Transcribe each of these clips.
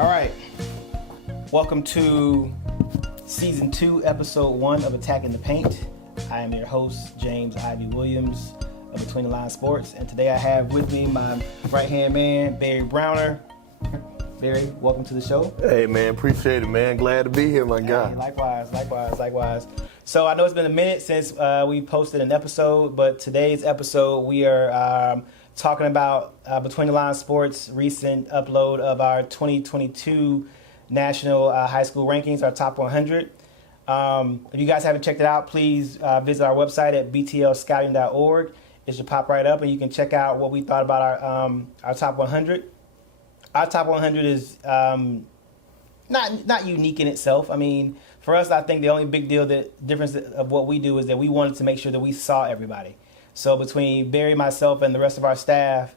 All right. Welcome to Season 2, Episode 1 of Attacking the Paint. I am your host, James Ivy Williams of Between the Lines Sports. And today I have with me my right-hand man, Barry Browner. Barry, welcome to the show. Hey, man. Appreciate it, man. Glad to be here, my guy. Hey, likewise. So I know it's been a minute since we posted an episode, but today's episode we are talking about Between the Lines Sports' recent upload of our 2022 National High School Rankings, our top 100. If you guys haven't checked it out, please visit our website at btlscouting.org. It should pop right up, and you can check out what we thought about our top 100. Our top 100 is not unique in itself. I mean, for us, I think the only big deal, the difference of what we do is that we wanted to make sure that we saw everybody. So between Barry, myself, and the rest of our staff,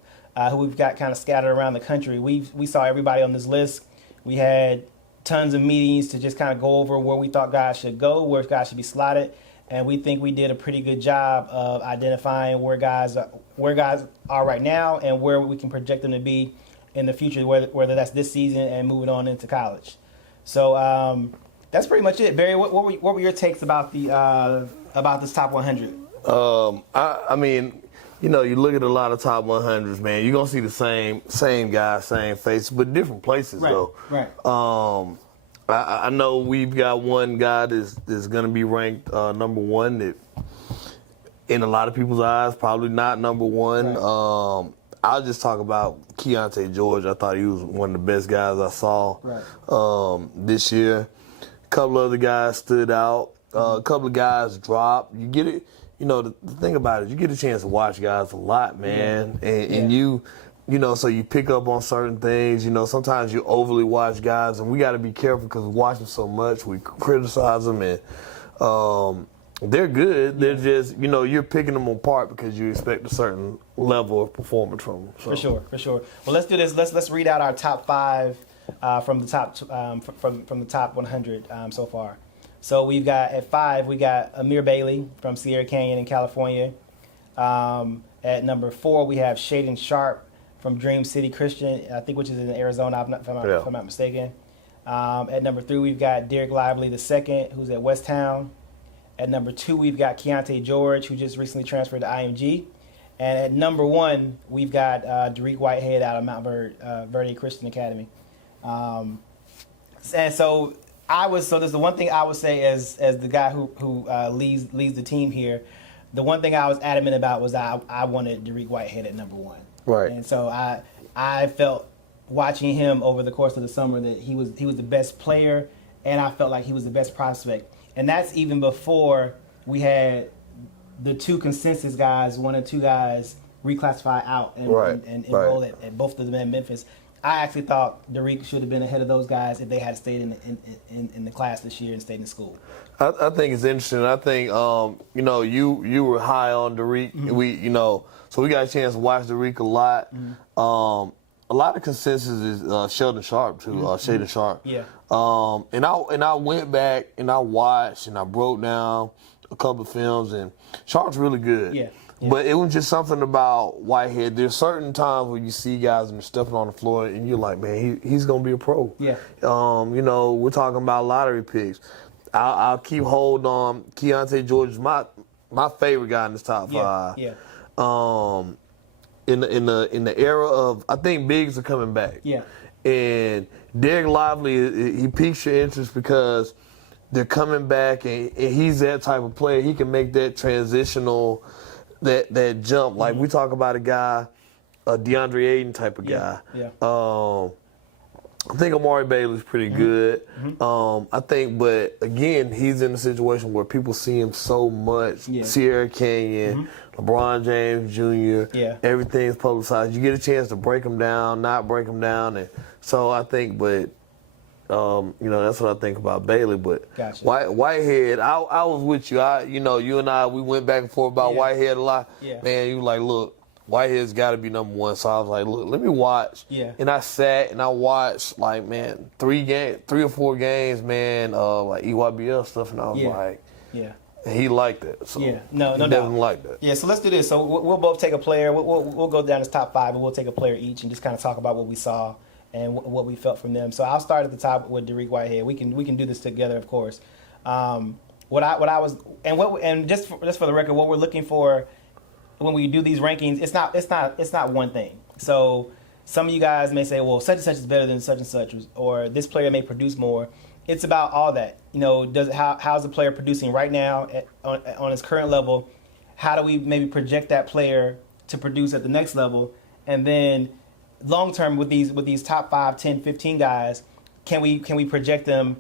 who we've got kind of scattered around the country, we saw everybody on this list. We had tons of meetings to just kind of go over where we thought guys should go, where guys should be slotted, and we think we did a pretty good job of identifying where guys are right now and where we can project them to be in the future, whether that's this season and moving on into college. So that's pretty much it. Barry, what were your takes about this top 100? I mean, you know, you look at a lot of top 100s, man. You're gonna see the same guy, same face, but different places though. Right. I know we've got one guy that's gonna be ranked number one. That, in a lot of people's eyes, probably not number one. Right. I'll just talk about Keontae George. I thought he was one of the best guys I saw this year. A couple other guys stood out. A couple of guys dropped. You get it. You know, the thing about it, you get a chance to watch guys a lot, man. Yeah. And you know, so you pick up on certain things. You know, sometimes you overly watch guys, and we got to be careful because we watch them so much. We criticize them, and they're good. They're just, you know, you're picking them apart because you expect a certain level of performance from them. So. For sure. Well, let's do this. Let's read out our top 5 from the top from the top 100 so far. So we've got at 5 we got Amir Bailey from Sierra Canyon in California. At number 4 we have Shaden Sharp from Dream City Christian, I think, which is in Arizona, if I'm not mistaken. At number 3 we've got Derek Lively II, who's at West Town. At number 2, we've got Keontae George, who just recently transferred to IMG. And at number 1, we've got Derek Whitehead out of Mount Verde Christian Academy. And so there's the one thing I would say as the guy who leads the team here. The one thing I was adamant about was I wanted Derek Whitehead at number 1. Right. And so I felt watching him over the course of the summer that he was the best player, and I felt like he was the best prospect. And that's even before we had the 2 consensus guys, 1 and 2 guys, reclassify out and enroll at both of them in Memphis. I actually thought Derek should have been ahead of those guys if they had stayed in the class this year and stayed in school. I think it's interesting. I think you know, you were high on Derek. Mm-hmm. So we got a chance to watch Derek a lot. Mm-hmm. A lot of consensus is Sheldon Sharp too, Shaden Sharp. Yeah. And I went back and I watched and I broke down a couple of films, and Sharp's really good. Yeah. But it was just something about Whitehead. There's certain times where you see guys and they're stepping on the floor, and you're like, man, he's gonna be a pro. Yeah. You know, we're talking about lottery picks. I'll keep hold on. Keontae George is my favorite guy in this top 5. Yeah. In the era of, I think bigs are coming back. Yeah. And Derek Lively, he piques your interest because they're coming back, and he's that type of player. He can make that transitional, that jump. Like we talk about a guy, a DeAndre Ayton type of guy. Yeah. I think Amari Bailey's pretty good. Mm-hmm. I think, but again, he's in a situation where people see him so much. Yeah. Sierra Canyon, LeBron James Jr. Yeah. Everything's publicized. You get a chance to break him down, not break him down, and so I think, but you know, that's what I think about Bailey. But gotcha. Whitehead, I was with you. You and I, we went back and forth about Whitehead a lot. Yeah. Man, you were like, look, Whitehead's got to be number 1. So I was like, look, let me watch. Yeah. And I sat and I watched, like, man, 3 or 4 games, man, like EYBL stuff, and I was like, yeah. And he liked it. So yeah, no, definitely liked that. Yeah, so let's do this. So we'll both take a player. We'll go down this top 5, and we'll take a player each and just kind of talk about what we saw and what we felt from them. So I'll start at the top with Dariq Whitehead. We can do this together, of course. What I was and just for the record, what we're looking for when we do these rankings, it's not one thing. So some of you guys may say, well, such and such is better than such and such, or this player may produce more. It's about all that. How's the player producing right now on his current level? How do we maybe project that player to produce at the next level? And then long term with these top 5, 10, 15 guys, can we project them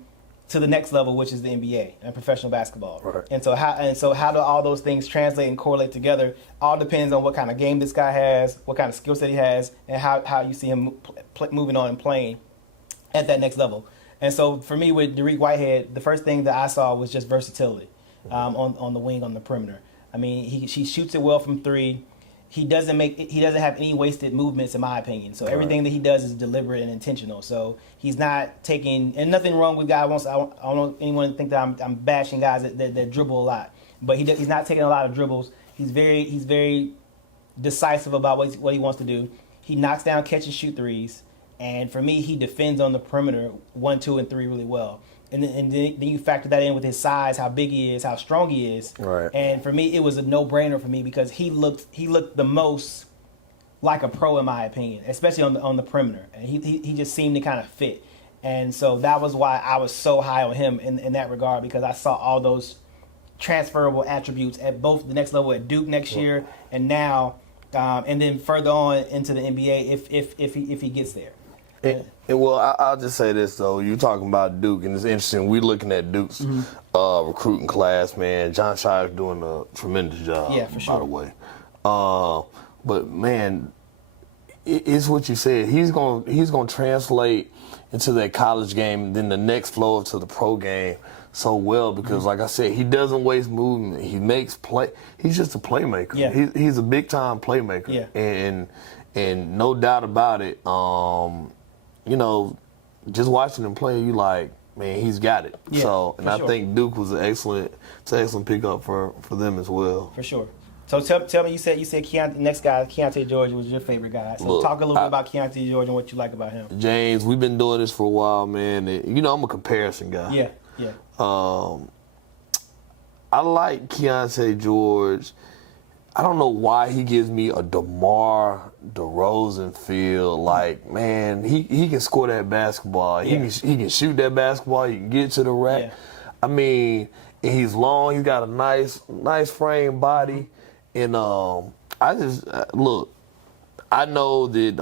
to the next level, which is the NBA and professional basketball? Right. And so how do all those things translate and correlate together? All depends on what kind of game this guy has, what kind of skill set he has, and how you see him moving on and playing at that next level. And so for me with Dariq Whitehead, the first thing that I saw was just versatility on the wing, on the perimeter. I mean, he shoots it well from three. He doesn't have any wasted movements, in my opinion. So everything that he does is deliberate and intentional. So he's not taking, and nothing wrong with guys. I don't want anyone to think that I'm bashing guys that dribble a lot. But he's not taking a lot of dribbles. He's very decisive about what he wants to do. He knocks down catch and shoot threes. And for me, he defends on the perimeter 1, 2, and 3 really well. And then you factor that in with his size, how big he is, how strong he is. Right. And for me, it was a no-brainer for me because he looked the most like a pro in my opinion, especially on the perimeter. And he just seemed to kind of fit. And so that was why I was so high on him in that regard, because I saw all those transferable attributes at both the next level at Duke next year and now, and then further on into the NBA if he gets there. And well, I'll just say this, though. You're talking about Duke, and it's interesting. We're looking at Duke's recruiting class, man. John Shire's doing a tremendous job, yeah, for sure. by the way. But, man, it's what you said. He's gonna translate into that college game and then the next flow to the pro game so well because, like I said, he doesn't waste movement. He makes play. He's just a playmaker. Yeah. He's a big-time playmaker. Yeah. And no doubt about it, just watching him play, you like, man, he's got it. Yeah, so, and I sure. think Duke was an excellent pickup for them as well. For sure. So tell me, you said next guy, Keontae George, was your favorite guy. So talk a little bit about Keontae George and what you like about him. James, we've been doing this for a while, man. And, I'm a comparison guy. Yeah. I like Keontae George. I don't know why he gives me a DeMar DeRozan feel. Like, man, he can score that basketball. Yeah. He can shoot that basketball. He can get to the rack. Yeah. I mean, and he's long. He's got a nice frame body. And I just look. I know that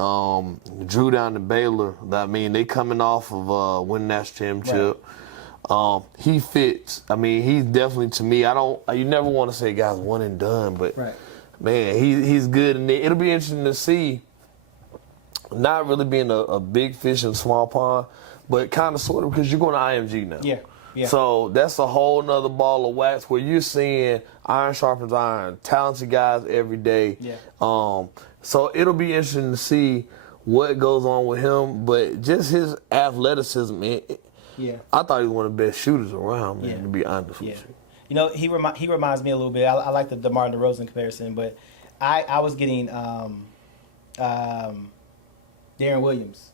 Drew down to Baylor. I mean, they coming off of winning that championship. Right. He fits. I mean, he's definitely, to me, you never want to say guys one and done, but man, he's good. And it'll be interesting to see, not really being a big fish in a small pond, but kind of sort of because you're going to IMG now. Yeah. So that's a whole nother ball of wax where you're seeing iron sharpens iron, talented guys every day. Yeah. So it'll be interesting to see what goes on with him, but just his athleticism, man. I thought he was one of the best shooters around, man, to be honest with you. He reminds me a little bit. I like the DeMar DeRozan comparison, but I was getting Darren Williams,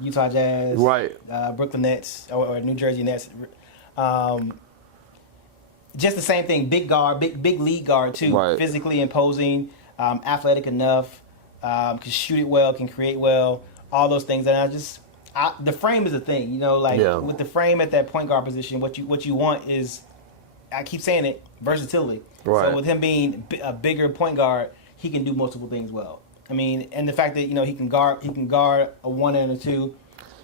Utah Jazz, Brooklyn Nets, or New Jersey Nets. Just the same thing. Big guard, big lead guard too. Physically imposing, athletic enough, can shoot it well, can create well, all those things. And the frame is a thing, with the frame at that point guard position, what you want is, I keep saying it, versatility. Right. So with him being a bigger point guard, he can do multiple things well. I mean, and the fact that he can guard a 1 and a 2,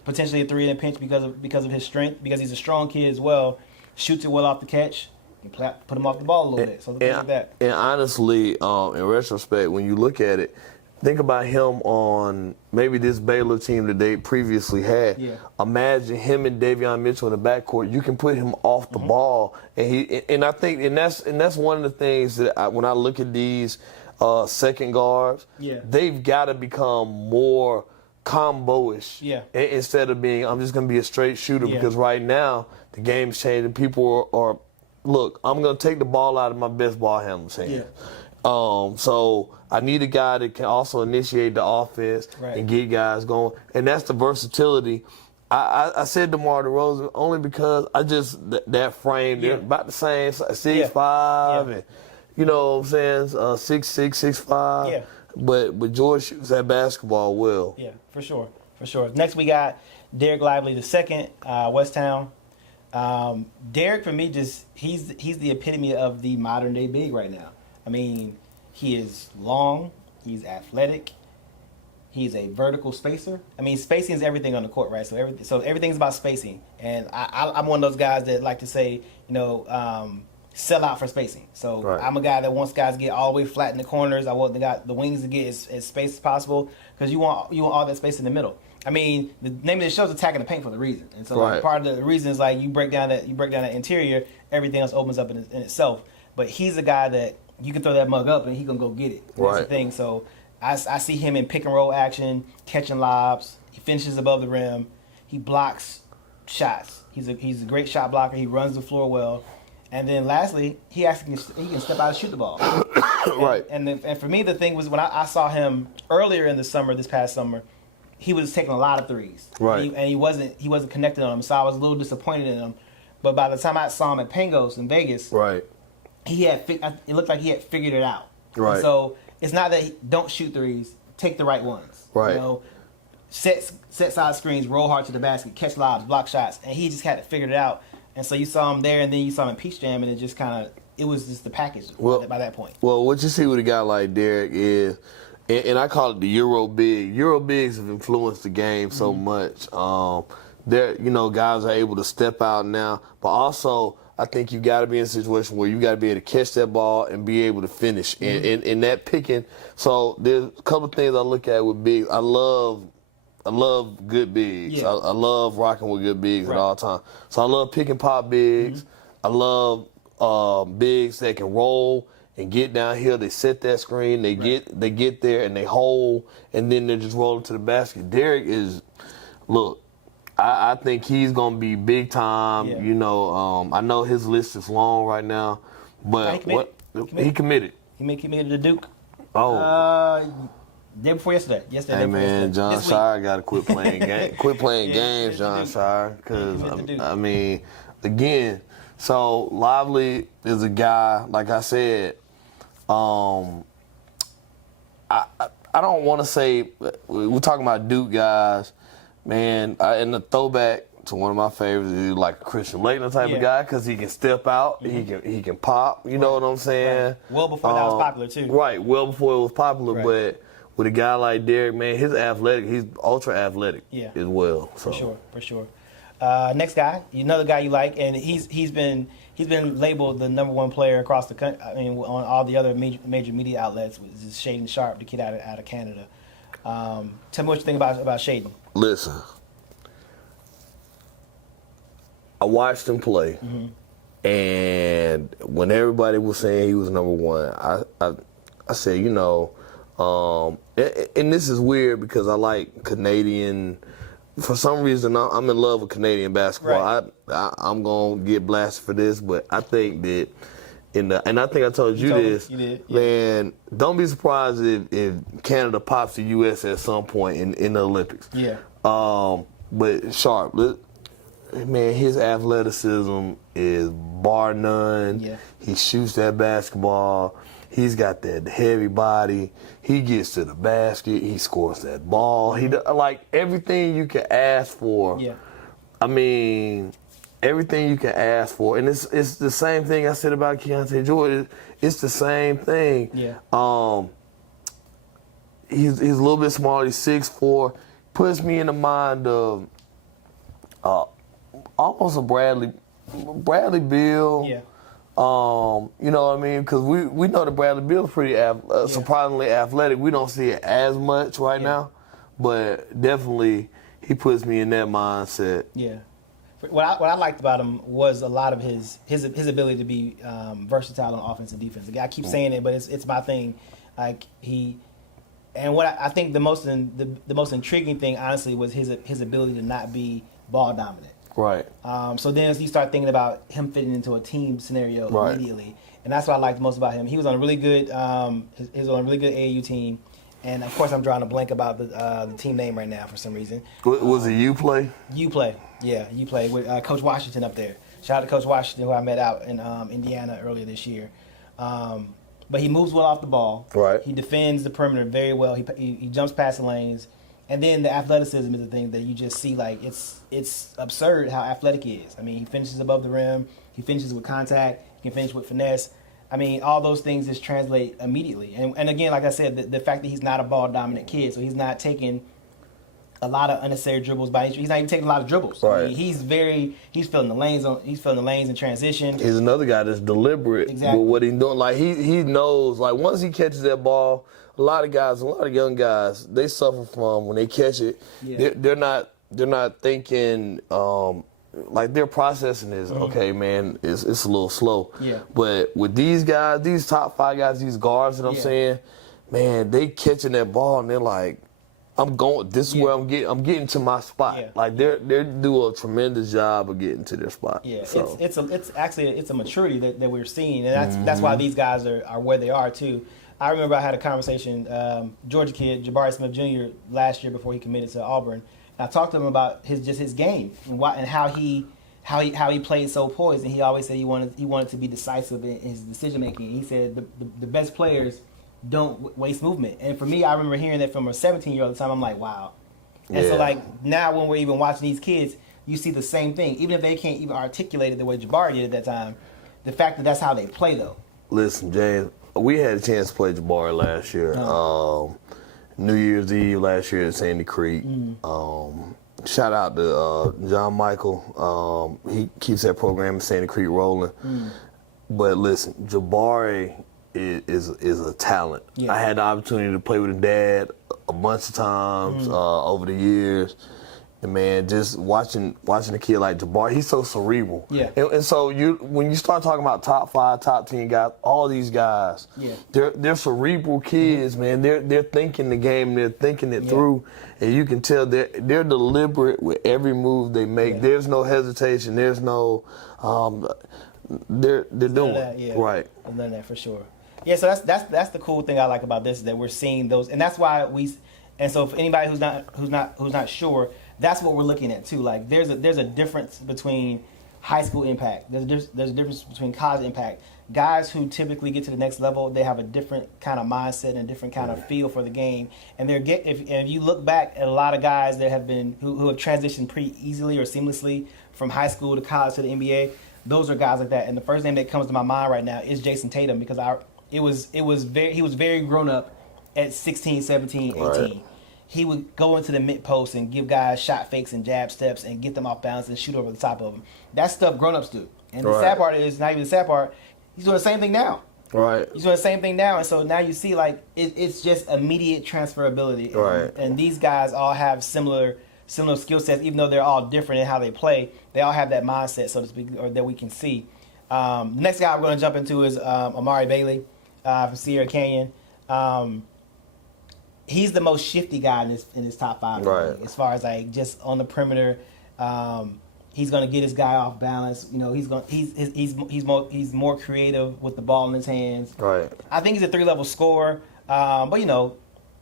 potentially a 3 in a pinch because of his strength, because he's a strong kid as well, shoots it well off the catch, you put him off the ball a little bit. So things like that. And honestly, in retrospect, when you look at it, think about him on maybe this Baylor team that they previously had. Yeah. Imagine him and Davion Mitchell in the backcourt. You can put him off the ball, and I think that's one of the things that when I look at these second guards, they've got to become more combo-ish. Instead of being, I'm just going to be a straight shooter, because right now the game's changing. People are look, I'm going to take the ball out of my best ball handler's hand. So I need a guy that can also initiate the offense and get guys going, and that's the versatility. I said DeMar DeRozan only because I just that frame, they're about the same, 6'5", and you know what I'm saying, 6'6", 6'5". Yeah. But George shoots that basketball well. Yeah, for sure. Next we got Derek Lively the second, West Town. Derek, for me, he's the epitome of the modern day big right now. I mean, he is long, he's athletic, he's a vertical spacer. I mean, spacing is everything on the court, right? So everything's about spacing. And I'm one of those guys that like to say, sell out for spacing. So I'm a guy that wants guys to get all the way flat in the corners. I want the wings to get as space as possible because you want all that space in the middle. I mean, the name of the show is Attacking the Paint for the reason. And so part of the reason is like you break down that interior, everything else opens up in itself. But he's a guy that you can throw that mug up and he can go get it. That's the thing. So I see him in pick and roll action, catching lobs. He finishes above the rim. He blocks shots. He's a great shot blocker. He runs the floor well. And then lastly, he can step out and shoot the ball. And for me, the thing was when I saw him earlier in this past summer, he was taking a lot of threes. And he wasn't connecting on them. So I was a little disappointed in him. But by the time I saw him at Pangos in Vegas, it looked like he had figured it out. And so it's not that don't shoot threes, take the right ones. Set side screens, roll hard to the basket, catch lobs, block shots, and he just had to figure it out. And so you saw him there, and then you saw him in Peach Jam, and it was just the package by that point. Well, what you see with a guy like Derek is, and I call it the Euro big. Euro bigs have influenced the game so much. Guys are able to step out now, but also I think you got to be in a situation where you got to be able to catch that ball and be able to finish. And that picking. So there's a couple of things I look at with bigs. I love good bigs. I love rocking with good bigs at all times. So I love pick and pop bigs. I love bigs that can roll and get downhill. They set that screen. They get there and they hold, and then they're just rolling to the basket. Derek is, I think he's gonna be big time. I know his list is long right now, but he committed. He committed to Duke. Day before yesterday. Hey man, John Shire got to quit playing games, John Shire. Because I mean, again, so Lively is a guy. Like I said, I don't want to say we're talking about Duke guys, man. And the throwback to one of my favorites is like a Christian Laettner type of guy because he can step out, he can pop. You know what I'm saying? Well before that was popular too. Well before it was popular, but. With a guy like Derek, man, he's ultra athletic as well. So. For sure. Next guy, another guy you like, and he's been labeled the number one player across the country. I mean, on all the other major media outlets, is Shaedon Sharpe, the kid out of Canada. Tell me what you think about Shaedon. Listen, I watched him play, and when everybody was saying he was number one, I said, and this is weird because I like Canadian. For some reason, I'm in love with Canadian basketball. I'm gonna get blasted for this, but I think that and I think I told you this, man. Don't be surprised if Canada pops the U.S. at some point in the Olympics. But Sharpe, man, his athleticism is bar none. He shoots that basketball. He's got that heavy body. He gets to the basket. He scores that ball. He like everything you can ask for. I mean, everything you can ask for, and it's the same thing I said about Keontae George. It's the same thing. He's a little bit smaller. He's 6'4". Puts me in the mind of almost a Bradley Beal. You know what I mean? Because we know that Bradley Beal's pretty surprisingly athletic. We don't see it as much right now, but definitely he puts me in that mindset. What I liked about him was a lot of his ability to be versatile on offense and defense. I keep saying it, but it's my thing. Like what I think the most intriguing thing, honestly, was his ability to not be ball dominant. So then as you start thinking about him fitting into a team scenario immediately, and that's what I liked most about him. He was on a really good, he was on a really good AAU team, and of course I'm drawing a blank about the team name right now for some reason. Was it U-Play? U-Play, yeah, U-Play with Coach Washington up there. Shout out to Coach Washington, who I met out in Indiana earlier this year. But he moves well off the ball. Right. He defends the perimeter very well. He jumps past the lanes. And then the athleticism is the thing that you just see, like, it's absurd how athletic he is. I mean, he finishes above the rim. He finishes with contact. He can finish with finesse. I mean, all those things just translate immediately. And again, like I said, the fact that he's not a ball-dominant kid, so he's not taking a lot of unnecessary dribbles by nature. He's not even taking a lot of dribbles. Right. I mean, he's filling the lanes in transition. He's another guy that's deliberate with what he's doing. Like he knows, like once he catches that ball, a lot of young guys, they suffer from when they catch it. Yeah. They're not thinking like their processing is okay, man. It's a little slow. Yeah. But with these guys, these top 5 guys, these guards that I'm saying, man, they catching that ball and they're like, I'm going. This is where I'm getting to my spot. Yeah. Like they do a tremendous job of getting to their spot. Yeah, so. it's a maturity that we're seeing, and that's why these guys are where they are too. I remember I had a conversation, Georgia kid Jabari Smith Jr. last year before he committed to Auburn. And I talked to him about his game and how he played so poised, and he always said he wanted to be decisive in his decision making. He said the best players don't waste movement. And for me, I remember hearing that from a 17-year-old at the time. I'm like, wow. And so like now when we're even watching these kids, you see the same thing. Even if they can't even articulate it the way Jabari did at that time, the fact that that's how they play though. Listen, James, we had a chance to play Jabari last year. New Year's Eve last year at Sandy Creek. Shout out to John Michael. He keeps that program in Sandy Creek rolling. But listen, Jabari is a talent. Yeah. I had the opportunity to play with his dad a bunch of times over the years. And man, just watching a kid like Jabari, he's so cerebral. Yeah. And so when you start talking about top 5, top 10 guys, all these guys, they're cerebral kids, man. They're thinking the game, they're thinking it through, and you can tell they're deliberate with every move they make. Yeah. There's no hesitation. There's no they're doing that, right. None of that for sure. Yeah, so that's the cool thing I like about this, is that we're seeing those, and that's why and so for anybody who's not sure, that's what we're looking at too. Like there's a difference between high school impact. There's a difference between college impact. Guys who typically get to the next level, they have a different kind of mindset and a different kind of feel for the game. And if you look back at a lot of guys that have been who have transitioned pretty easily or seamlessly from high school to college to the NBA, those are guys like that. And the first name that comes to my mind right now is Jason Tatum, because he was very grown up at 16, 17, 18. Right. He would go into the mid post and give guys shot fakes and jab steps and get them off balance and shoot over the top of them. That's stuff grown-ups do. And the sad part is, not even the sad part, he's doing the same thing now. Right. He's doing the same thing now. And so now you see, like, it's just immediate transferability. Right. And these guys all have similar skill sets, even though they're all different in how they play. They all have that mindset, so to speak, or that we can see. The next guy we're going to jump into is Amari Bailey from Sierra Canyon. He's the most shifty guy in this top 5. Right. As far as like just on the perimeter, he's going to get his guy off balance. You know, he's more creative with the ball in his hands. Right. I think he's a 3-level scorer. But you know,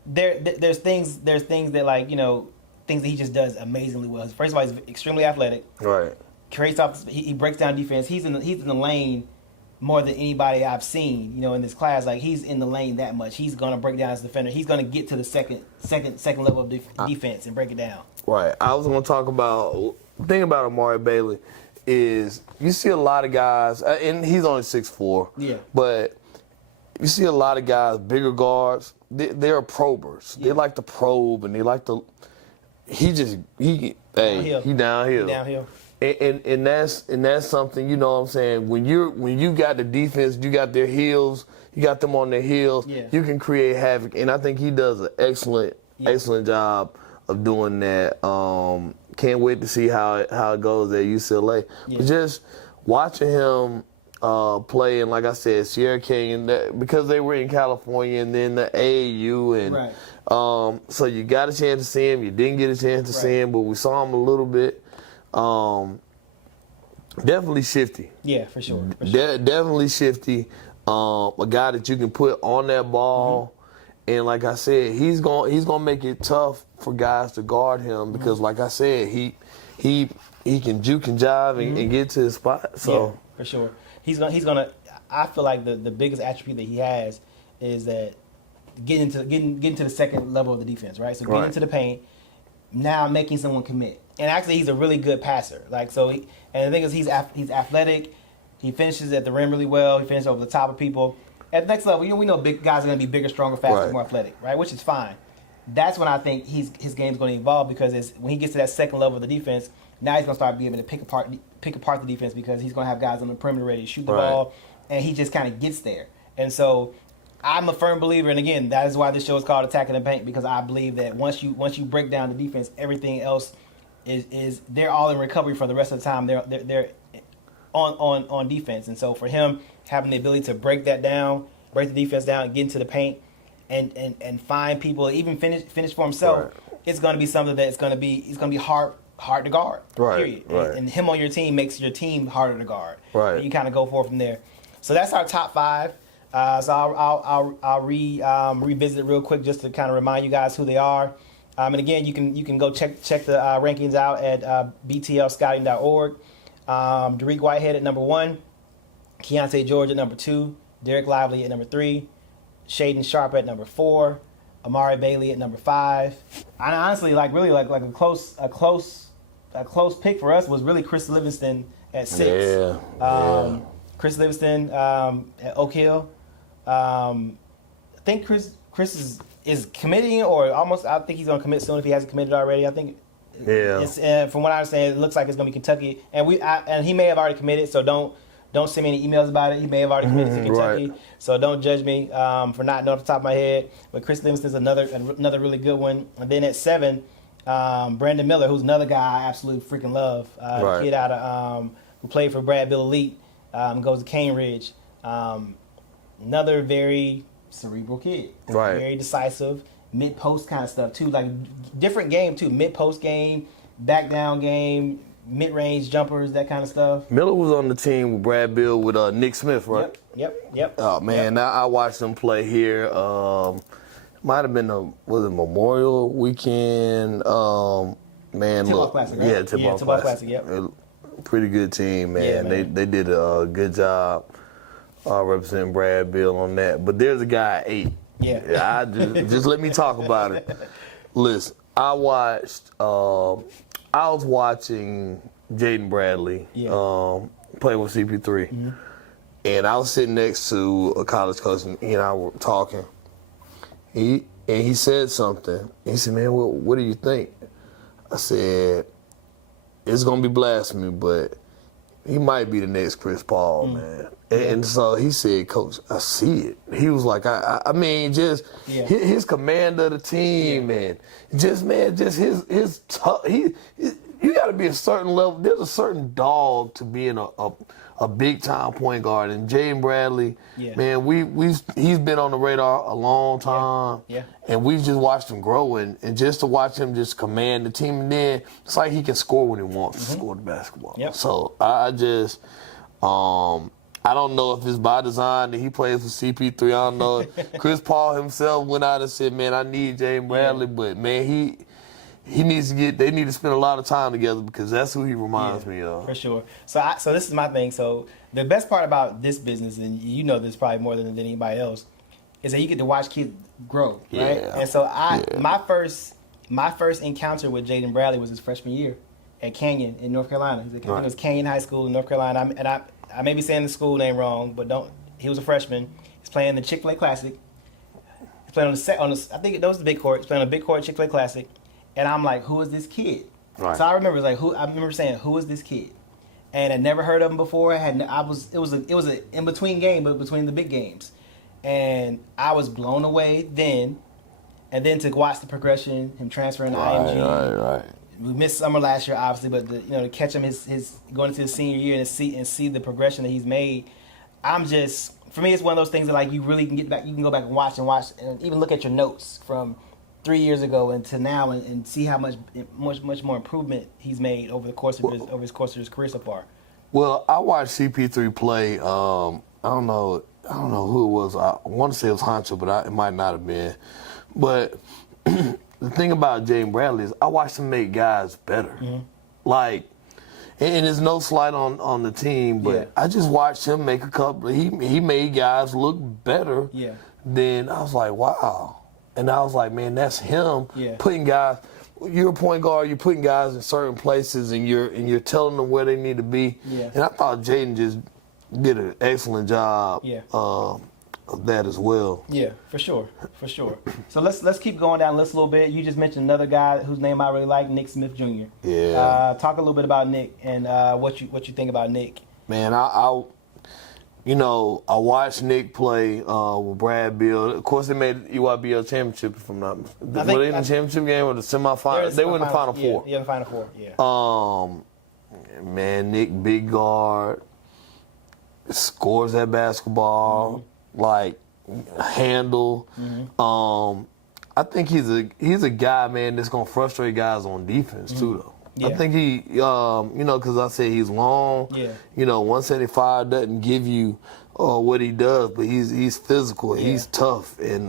there's things that, like, you know, things that he just does amazingly well. First of all, he's extremely athletic. Right. Creates off. He breaks down defense. He's in the lane more than anybody I've seen, you know, in this class. Like, he's in the lane that much. He's going to break down his defender. He's going to get to the second level of defense and break it down. Right. I was going to talk about, the thing about Amari Bailey is you see a lot of guys, and he's only 6'4", but you see a lot of guys, bigger guards, they're probers. They like to probe, and they like to, he downhill. Downhill. And that's something, you know what I'm saying, when you got the defense, you got their heels, you got them on their heels, you can create havoc. And I think he does an excellent job of doing that. Can't wait to see how it goes at UCLA. But just watching him play, and like I said, Sierra Canyon, because they were in California and then the AAU, and so you got a chance to see him. You didn't get a chance to see him, but we saw him a little bit. Definitely shifty. Yeah, for sure. Definitely shifty. a guy that you can put on that ball. And like I said, he's gonna make it tough for guys to guard him because, like I said, he can juke and jive and get to his spot. So yeah, for sure, he's gonna. I feel like the biggest attribute that he has is that getting to the second level of the defense, right? So getting into the paint, now making someone commit. And actually, he's a really good passer. Like so, and the thing is, he's athletic. He finishes at the rim really well. He finishes over the top of people. At the next level, we know big guys are going to be bigger, stronger, faster, more athletic, right? Which is fine. That's when I think his game's going to evolve because when he gets to that second level of the defense, now he's going to start being able to pick apart the defense because he's going to have guys on the perimeter ready to shoot the ball, and he just kind of gets there. And so I'm a firm believer, and again, that is why this show is called Attacking the Paint because I believe that once you break down the defense, everything else is they're all in recovery for the rest of the time. They're on defense, and so for him having the ability to break the defense down, and get into the paint, and find people, even finish for himself, it's going to be something that it's going to be hard to guard. Period. And him on your team makes your team harder to guard. And you kind of go forward from there. So that's our top 5. So I'll revisit it real quick just to kind of remind you guys who they are. And again, you can go check the rankings out at btlscouting.org. Dariq Whitehead at number 1, Keontae George at number 2, Derek Lively at number 3, Shaden Sharp at number 4, Amari Bailey at number 5. I honestly like a close pick for us was really Chris Livingston at 6. Chris Livingston at Oak Hill. I think Chris is committing or almost. I think he's gonna commit soon if he hasn't committed already. I think. Yeah. It's, from what I understand, it looks like it's gonna be Kentucky, and he may have already committed. So don't send me any emails about it. He may have already committed to Kentucky, so don't judge me for not knowing off the top of my head. But Chris Livingston's another really good one. And then at 7, Brandon Miller, who's another guy I absolutely freaking love. Kid out of who played for Bradville Elite, goes to Cane Ridge. Another very cerebral kid, very decisive, mid-post kind of stuff too. Like different game too, mid-post game, back down game. Mid-range jumpers, that kind of stuff. Miller was on the team with Brad Bill with Nick Smith, right? Yep. Oh man, I watched them play here. Might have been Memorial Weekend? Tip-off Classic, right? Yeah, Tip-off Classic. Yep. Pretty good team, man. Yeah, man. They did a good job representing Brad Bill on that. But there's a guy at 8. Yeah. Just let me talk about it. Listen, I was watching Jaden Bradley play with CP3, and I was sitting next to a college coach, and he and I were talking. He said something. He said, "Man, what do you think?" I said, "It's gonna be blasphemy, but he might be the next Chris Paul, man." And so he said, "Coach, I see it." He was like, I mean, just his command of the team, and just his tough. You got to be a certain level. There's a certain dog to being a big time point guard, and Jaden Bradley, man, he's been on the radar a long time, and we've just watched him grow, and just to watch him just command the team, and then it's like he can score when he wants to score the basketball. So I just. I don't know if it's by design that he plays with CP3. I don't know. Chris Paul himself went out and said, "Man, I need Jaden Bradley," but man, he needs to they need to spend a lot of time together because that's who he reminds me of. For sure. So this is my thing. So the best part about this business, and you know this probably more than anybody else, is that you get to watch kids grow, right? And so my first encounter with Jaden Bradley was his freshman year at Canyon in North Carolina. I think it was Canyon High School in North Carolina, I may be saying the school name wrong, but he was a freshman. He's playing the Chick-fil-A Classic. He's playing on the I think that was the big court. He's playing on the big court Chick-fil-A Classic. And I'm like, who is this kid? So I remember saying, who is this kid? And I never heard of him before. It was an in-between game, but between the big games. And I was blown away then. And then to watch the progression, him transferring to IMG. We missed summer last year, obviously, but to catch him his going into his senior year and see the progression that he's made, for me, it's one of those things that like you really can get back. You can go back and watch, and even look at your notes from 3 years ago and to now, and see how much more improvement he's made over the course of his career so far. Well, I watched CP3 play. I don't know. I don't know who it was. I want to say it was Honcho, but it might not have been. But the thing about Jaden Bradley is I watched him make guys better. Mm-hmm. Like, and there's no slight on the team, but Yeah. I just watched him make a couple. He made guys look better. Yeah. Then I was like, wow. And I was like, man, that's him Yeah. putting guys. You're a point guard. You're putting guys in certain places, and you're telling them where they need to be. Yeah. And I thought Jaden just did an excellent job. Yeah. Of that as well. Yeah, for sure. So let's keep going down the list a little bit. You just mentioned another guy whose name I really like, Nick Smith Jr. Yeah. Talk a little bit about Nick and what you think about Nick. Man, I watched Nick play with Brad Beal. Of course, they made the EYBL championship. If I'm not, were they in the championship game or the semifinal? They were in the Final Four. Yeah, the Final Four. Yeah. Man, Nick, big guard, scores that basketball, like handle. I think he's a guy, man, that's gonna frustrate guys on defense too, though. Yeah. I think he, because I said he's long. Yeah. 175 doesn't give you what he does, but he's physical. Yeah. He's tough, and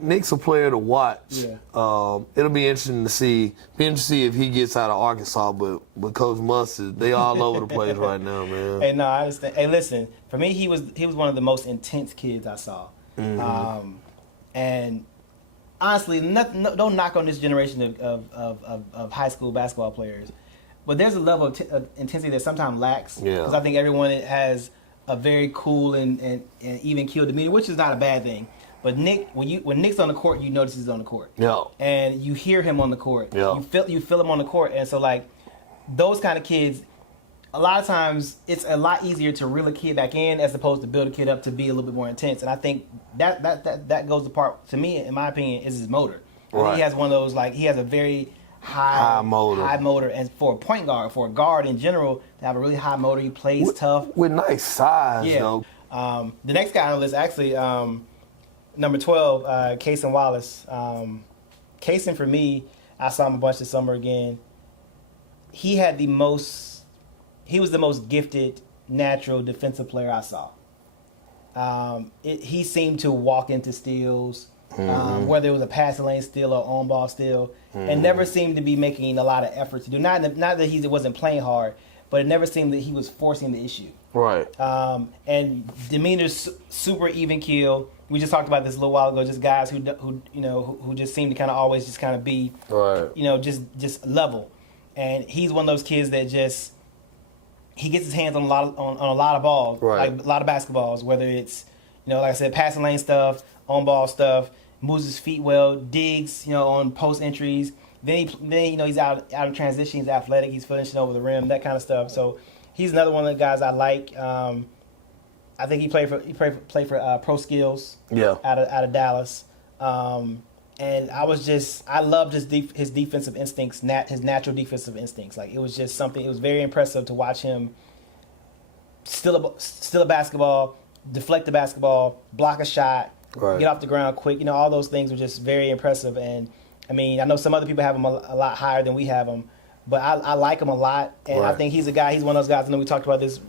Nick's a player to watch. Yeah. It'll be interesting to see. If he gets out of Arkansas, but with Coach Mustard, they all over the place right now, man. Hey, no, I understand. Hey, listen, for me, he was one of the most intense kids I saw, and honestly, don't knock on this generation of high school basketball players, but there's a level of intensity that sometimes lacks. Yeah. Because I think everyone has a very cool and even keel demeanor, which is not a bad thing. But Nick, when Nick's on the court, you notice he's on the court. Yeah. And you hear him on the court. Yeah. You feel him on the court, and so like those kind of kids. A lot of times, it's a lot easier to reel a kid back in as opposed to build a kid up to be a little bit more intense. And I think that goes apart, to me, in my opinion, is his motor. Right. He has one of those, like, he has a very high motor. And for a point guard, for a guard in general, to have a really high motor, he plays tough. With nice size, Yeah. though. The next guy on the list, actually, number 12, Cason Wallace. Cason, for me, I saw him a bunch this summer again. He was the most gifted, natural defensive player I saw. He seemed to walk into steals, whether it was a passing lane steal or on-ball steal, and never seemed to be making a lot of effort to do. Not that he wasn't playing hard, but it never seemed that he was forcing the issue. Right. And demeanor's super even keel. We just talked about this a little while ago. Just guys who just seem to kind of always just kind of be, Right. Just level. And he's one of those kids that just. He gets his hands on a lot of balls, right. like a lot of basketballs. Whether it's, like I said, passing lane stuff, on ball stuff, moves his feet well, digs, on post entries. Then he's out of transition. He's athletic. He's finishing over the rim, that kind of stuff. So he's another one of the guys I like. I think he played for Pro Skills. Yeah. Out of Dallas. And I loved his defensive instincts, his natural defensive instincts. Like, it was just something. It was very impressive to watch him steal a basketball, deflect the basketball, block a shot, right. get off the ground quick. All those things were just very impressive. And I mean, I know some other people have him a lot higher than we have him, but I like him a lot. And right. I think he's a guy. He's one of those guys. I know we talked about this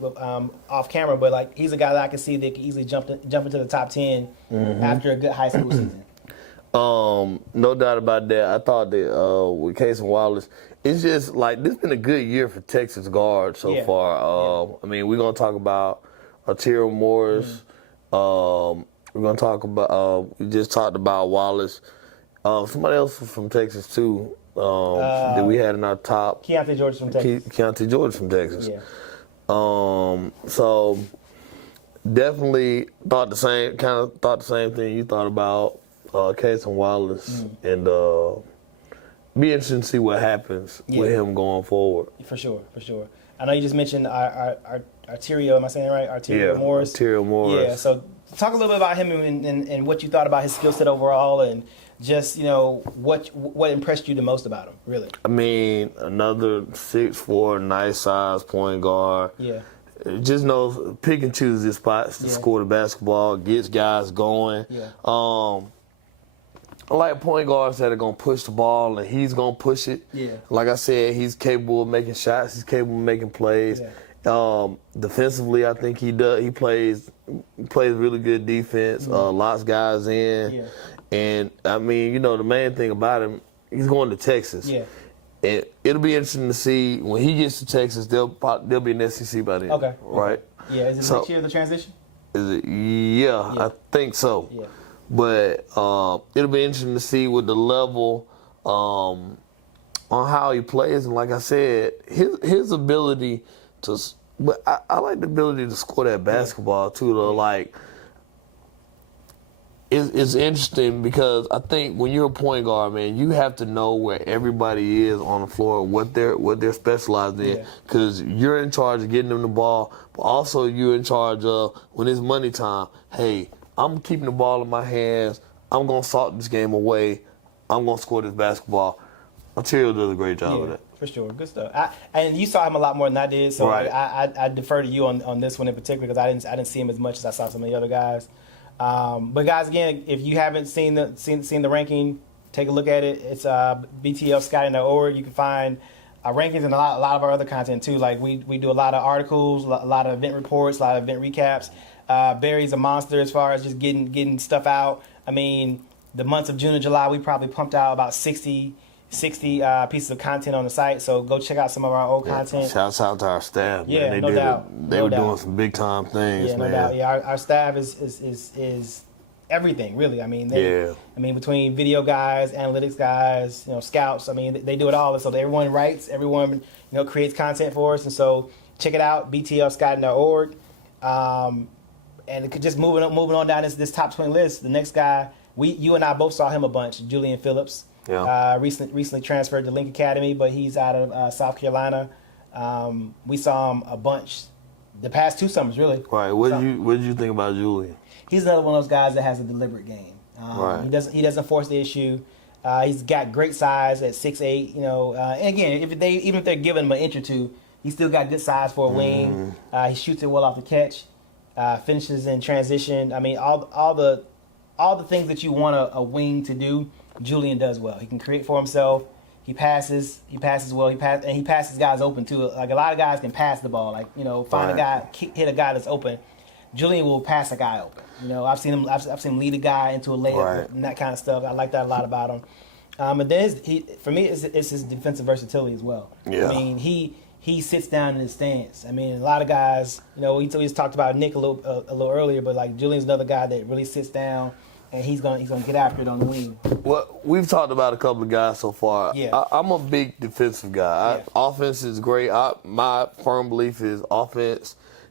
off camera, but like, he's a guy that I can see that can easily jump into the top 10 after a good high school season. No doubt about that. I thought that with Cason Wallace, it's just like this has been a good year for Texas guards so far. I mean, we're gonna talk about Arterio Morris. We're gonna talk about we just talked about Wallace. Somebody else from Texas too. That we had in our top. Keontae George from Texas. Keontae George from Texas. Yeah. So definitely thought the same thing you thought about. Cason Wallace, and be interesting to see what happens with him going forward. For sure. I know you just mentioned Arterio. Am I saying it right? Arterio Morris. Arterio Morris. Yeah. So talk a little bit about him and what you thought about his skill set overall, and just what impressed you the most about him. Really. I mean, another 6'4", nice size point guard. Yeah. Just knows pick and choose his spots to score the basketball, gets guys going. Yeah. I like point guards that are going to push the ball, and he's going to push it. Yeah. Like I said, he's capable of making shots. He's capable of making plays. Yeah. Defensively, I think he does. He plays really good defense. Locks guys in. Yeah. And I mean, you know, the main thing about him, he's going to Texas. Yeah. And it'll be interesting to see when he gets to Texas. They'll be in SEC by then. Okay. Right. Yeah. Is it next year the transition? Is it? Yeah, I think so. Yeah. But it'll be interesting to see with the level on how he plays, and like I said, his ability to. But I like the ability to score that basketball too. Though, like, it's interesting because I think when you're a point guard, man, you have to know where everybody is on the floor, what they're specialized in, because you're in charge of getting them the ball, but also you're in charge of when it's money time. Hey, I'm keeping the ball in my hands. I'm gonna salt this game away. I'm gonna score this basketball. Ontario does a great job of that. For sure, good stuff. And you saw him a lot more than I did, so Right. I defer to you on this one in particular because I didn't see him as much as I saw some of the other guys. But guys, again, if you haven't seen the ranking, take a look at it. It's btlscouting.org. You can find rankings and a lot of our other content too. Like we do a lot of articles, a lot of event reports, a lot of event recaps. Barry's a monster as far as just getting stuff out. I mean, the months of June and July, we probably pumped out about 60 pieces of content on the site. So go check out some of our old content. Shouts out to our staff. Yeah, man. no doubt. They were doing some big time things, Yeah, no man. doubt. Yeah, our staff is everything, really. I mean, between video guys, analytics guys, scouts. I mean, they do it all. So everyone writes, everyone creates content for us, and so check it out, btlscouting.org. And just moving on down this top 20 list. The next guy, you and I both saw him a bunch, Julian Phillips. Yeah. Recently transferred to Link Academy, but he's out of South Carolina. We saw him a bunch the past 2 summers, really. Right. What did you think about Julian? He's another one of those guys that has a deliberate game. Right. He doesn't force the issue. He's got great size at 6'8". And again, even if they're giving him an inch or two, he's still got good size for a wing. He shoots it well off the catch. Finishes in transition. I mean, all the things that you want a wing to do, Julian does well. He can create for himself. He passes well. He passes guys open too. Like a lot of guys can pass the ball. Like find a guy, hit a guy that's open. Julian will pass a guy open. I've seen him lead a guy into a layup and that kind of stuff. I like that a lot about him. And then for me, it's his defensive versatility as well. Yeah. I mean, he sits down in his stance. I mean, a lot of guys. We just talked about Nick a little earlier, but like Julian's another guy that really sits down. And he's gonna get after it on the wing. Well, we've talked about a couple of guys so far. Yeah. I'm a big defensive guy. Offense is great. My firm belief is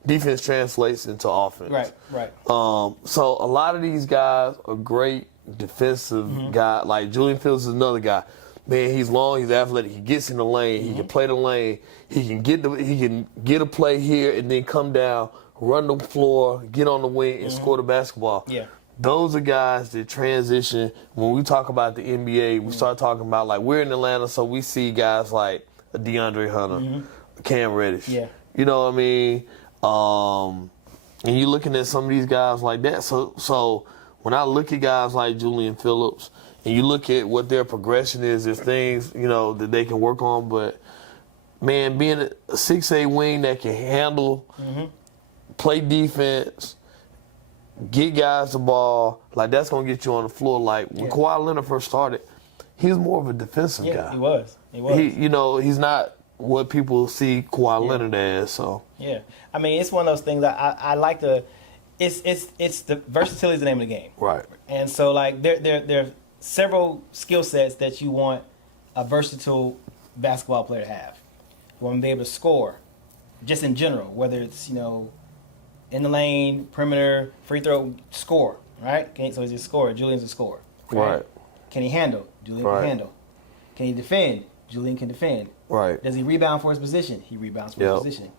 defense translates into offense. Right. So a lot of these guys are great defensive guys. Like Julian Phillips is another guy. Man, he's long, he's athletic. He gets in the lane. He can play the lane. He can get a play here and then come down, run the floor, get on the wing, and score the basketball. Yeah. Those are guys that transition. When we talk about the NBA, we start talking about, like, we're in Atlanta, so we see guys like DeAndre Hunter, Cam Reddish. Yeah. You know what I mean? And you're looking at some of these guys like that. So when I look at guys like Julian Phillips, and you look at what their progression is, there's things, that they can work on. But, man, being a 6'8" wing that can handle, play defense, get guys the ball, like that's gonna get you on the floor. Like when Kawhi Leonard first started, he was more of a defensive guy. Yeah, he was. He's not what people see Kawhi Leonard as. So yeah, I mean, it's one of those things that I like to. It's the versatility is the name of the game. Right. And so like there are several skill sets that you want a versatile basketball player to have. You want to be able to score, just in general, whether it's in the lane, perimeter, free throw, score, right? So he's a scorer. Julian's a scorer. Right. Can he handle? Julian can handle. Can he defend? Julian can defend. Right. Does he rebound for his position? He rebounds for his position.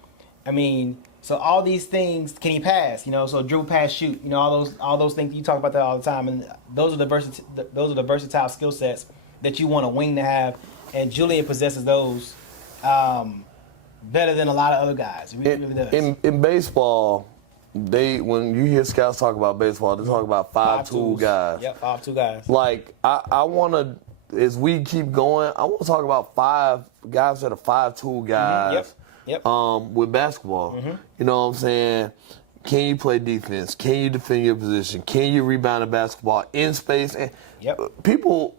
I mean, so all these things, can he pass? So dribble, pass, shoot. All those things, you talk about that all the time, and those are the versatile skill sets that you want a wing to have, and Julian possesses those better than a lot of other guys. He really does. In baseball, when you hear scouts talk about baseball, they talk about five tool guys. Yep, 5'2" guys. Like I want to, as we keep going, I want to talk about 5 guys that are 5 tool guys. Yep. with basketball. You know what I'm saying? Can you play defense? Can you defend your position? Can you rebound a basketball in space? And people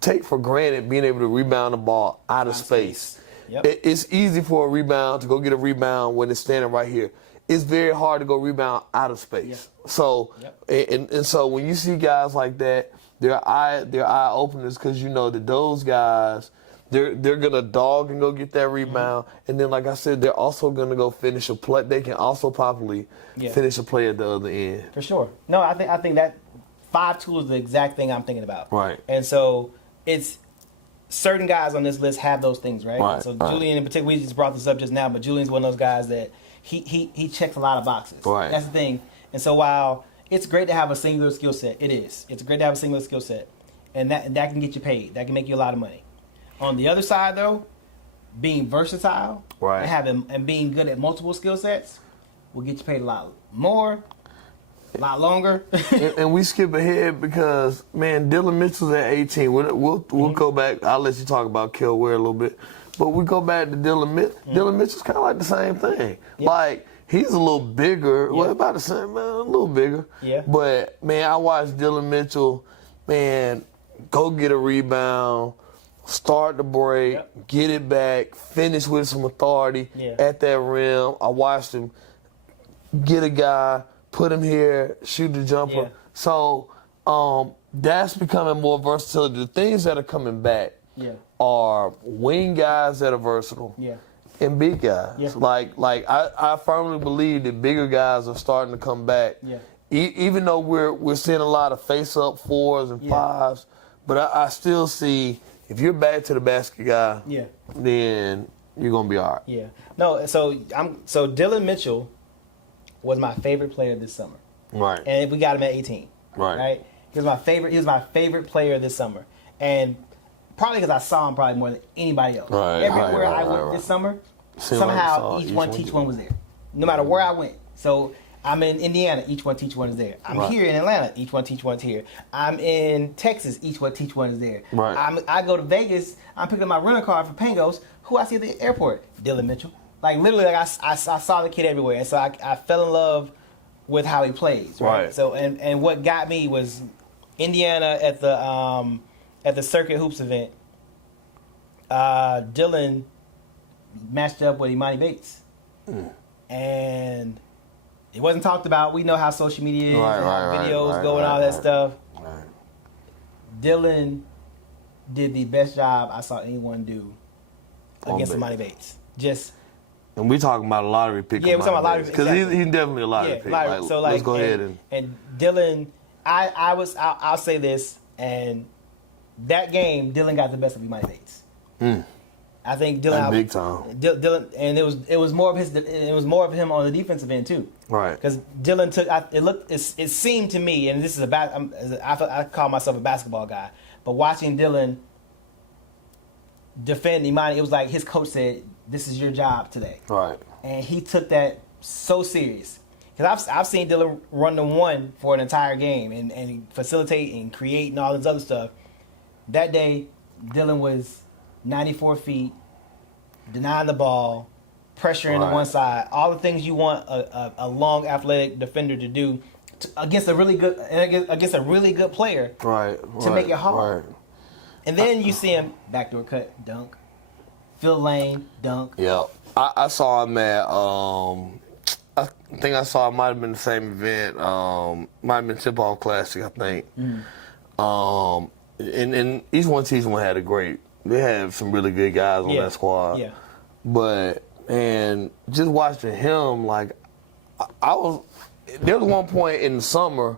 take for granted being able to rebound the ball out of space. Yep. It's easy for a rebound to go get a rebound when it's standing right here. It's very hard to go rebound out of space. So, and so when you see guys like that, they're eye openers, because you know that those guys, they're gonna dog and go get that rebound, and then like I said, they're also gonna go finish a play. They can also probably finish a play at the other end. For sure. No, I think that 5 tools is the exact thing I'm thinking about. Right. And so it's certain guys on this list have those things, right? So Julian in particular, we just brought this up just now, but Julian's one of those guys that he checks a lot of boxes. Right. That's the thing. And so while it's great to have a singular skill set, it is. It's great to have a singular skill set, and that can get you paid. That can make you a lot of money. On the other side, though, being versatile and being good at multiple skill sets will get you paid a lot more, a lot longer. and we skip ahead because, man, Dylan Mitchell's at 18. We'll go back. I'll let you talk about Kel Ware a little bit. But we go back to Dylan Mitchell. Dylan Mitchell's kind of like the same thing. Like, he's a little bigger. Well, about the same, man, a little bigger. Yeah. But, man, I watched Dylan Mitchell, man, go get a rebound, start the break, get it back, finish with some authority at that rim. I watched him get a guy, put him here, shoot the jumper. So that's becoming more versatile. The things that are coming back are wing guys that are versatile and big guys. Like I firmly believe that bigger guys are starting to come back. Even though we're seeing a lot of face-up 4s and 5s, but I still see, if you're back to the basket guy, then you're gonna be all right. Yeah. No. So Dylan Mitchell was my favorite player this summer. Right. And we got him at 18. Right. He was my favorite player this summer, and probably because I saw him probably more than anybody else. Everywhere I went this summer, somehow each one teach one was there. No matter where I went. So I'm in Indiana, each one teach one is there. I'm here in Atlanta, each one teach one's here. I'm in Texas, each one teach one is there. I go to Vegas, I'm picking up my rental car for Pangos. Who I see at the airport? Dylan Mitchell. Like literally, like I saw the kid everywhere, and so I fell in love with how he plays. Right. So and what got me was Indiana at the Circuit Hoops event. Dylan matched up with Imani Bates, and it wasn't talked about. We know how social media is, videos go and all that stuff. Dylan did the best job I saw anyone do against Imani Bates. And we talking about a lottery pick. Yeah, we're talking about lottery pick. Because he's definitely a lottery pick. Lottery. So let's go ahead and Dylan, I'll say this, and that game, Dylan got the best of Imani Bates. I think Dylan big time. Dylan, and it was more of him on the defensive end too. Right. Because Dylan it seemed to me, and this is I call myself a basketball guy, but watching Dylan defend Imani, it was like his coach said, "This is your job today." Right. And he took that so serious. Because I've seen Dylan run the one for an entire game and facilitate and create and all this other stuff. That day, Dylan was 94 feet, denying the ball, pressuring on one side, all the things you want a long athletic defender to do against a really good player to make it hard. Right. And then you see him backdoor cut, dunk, fill lane, dunk. Yeah, I saw him at I think I saw it might have been the same event. Might have been Tip Off Classic, I think. And each one season had a great. They had some really good guys on that squad. Yeah. But and just watching him, like I was. There was one point in the summer,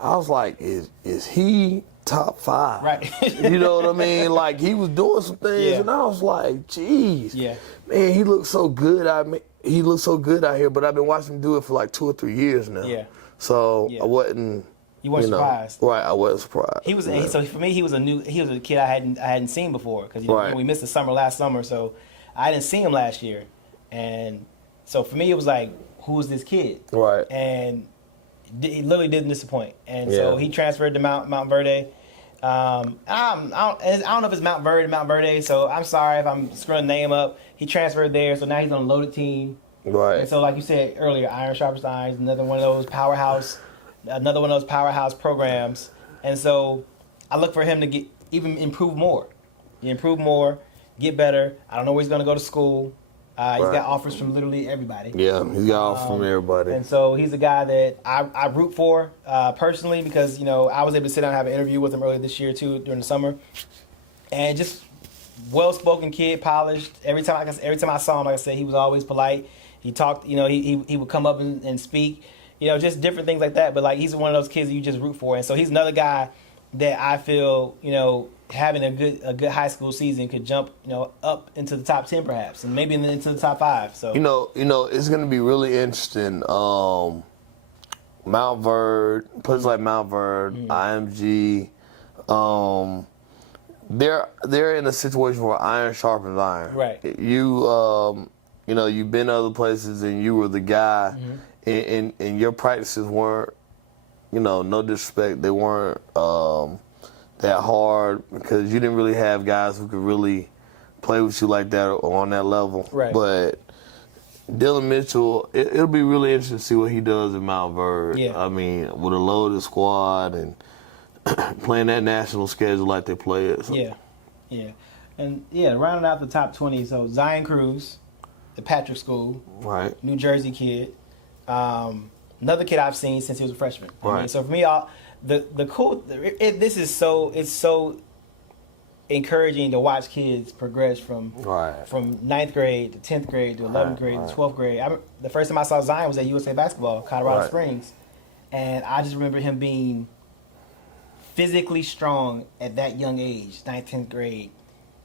I was like, is he top 5? Right. You know what I mean? Like he was doing some things, and I was like, geez, man, he looks so good. He looks so good out here. But I've been watching him do it for like 2 or 3 years now. Yeah. So I wasn't. You weren't surprised, right? I wasn't surprised. He was so for me. He was a kid I hadn't seen before because we missed the summer last summer, so I didn't see him last year, and so for me it was like, who's this kid? Right. And he literally didn't disappoint, and so he transferred to Mount Verde. I don't know if it's Mount Verde, so I'm sorry if I'm screwing the name up. He transferred there, so now he's on a loaded team. Right. And so, like you said earlier, Iron Sharpens Iron, another one of those powerhouse programs. And so, I look for him to improve more, get better. I don't know where he's going to go to school. He's got offers from literally everybody. Yeah, he's got offers from everybody. And so he's a guy that I root for personally because, I was able to sit down and have an interview with him earlier this year too during the summer. And just well-spoken kid, polished. Every time I saw him, like I said, he was always polite. He talked, he would come up and speak, just different things like that. But like he's one of those kids that you just root for. And so he's another guy that I feel, having a good high school season could jump, up into the top 10 perhaps, and maybe into the top 5. So it's going to be really interesting. Mount Verde, places like Mount Verde, IMG, they're in a situation where iron sharpens iron. Right. You've been other places and you were the guy, and your practices weren't, no disrespect, they weren't that hard because you didn't really have guys who could really play with you like that or on that level. Right. But Dylan Mitchell, it'll be really interesting to see what he does in Mount Verde. Yeah. I mean, with a loaded squad and playing that national schedule like they play it. So. Yeah. And, rounding out the top 20, so Zion Cruz, the Patrick School, right, New Jersey kid, another kid I've seen since he was a freshman. Right. So for me, this is so encouraging to watch kids progress from 9th grade to 10th grade to 11th grade to 12th grade. The first time I saw Zion was at USA Basketball, Colorado Springs, and I just remember him being physically strong at that young age, 9th, 10th grade,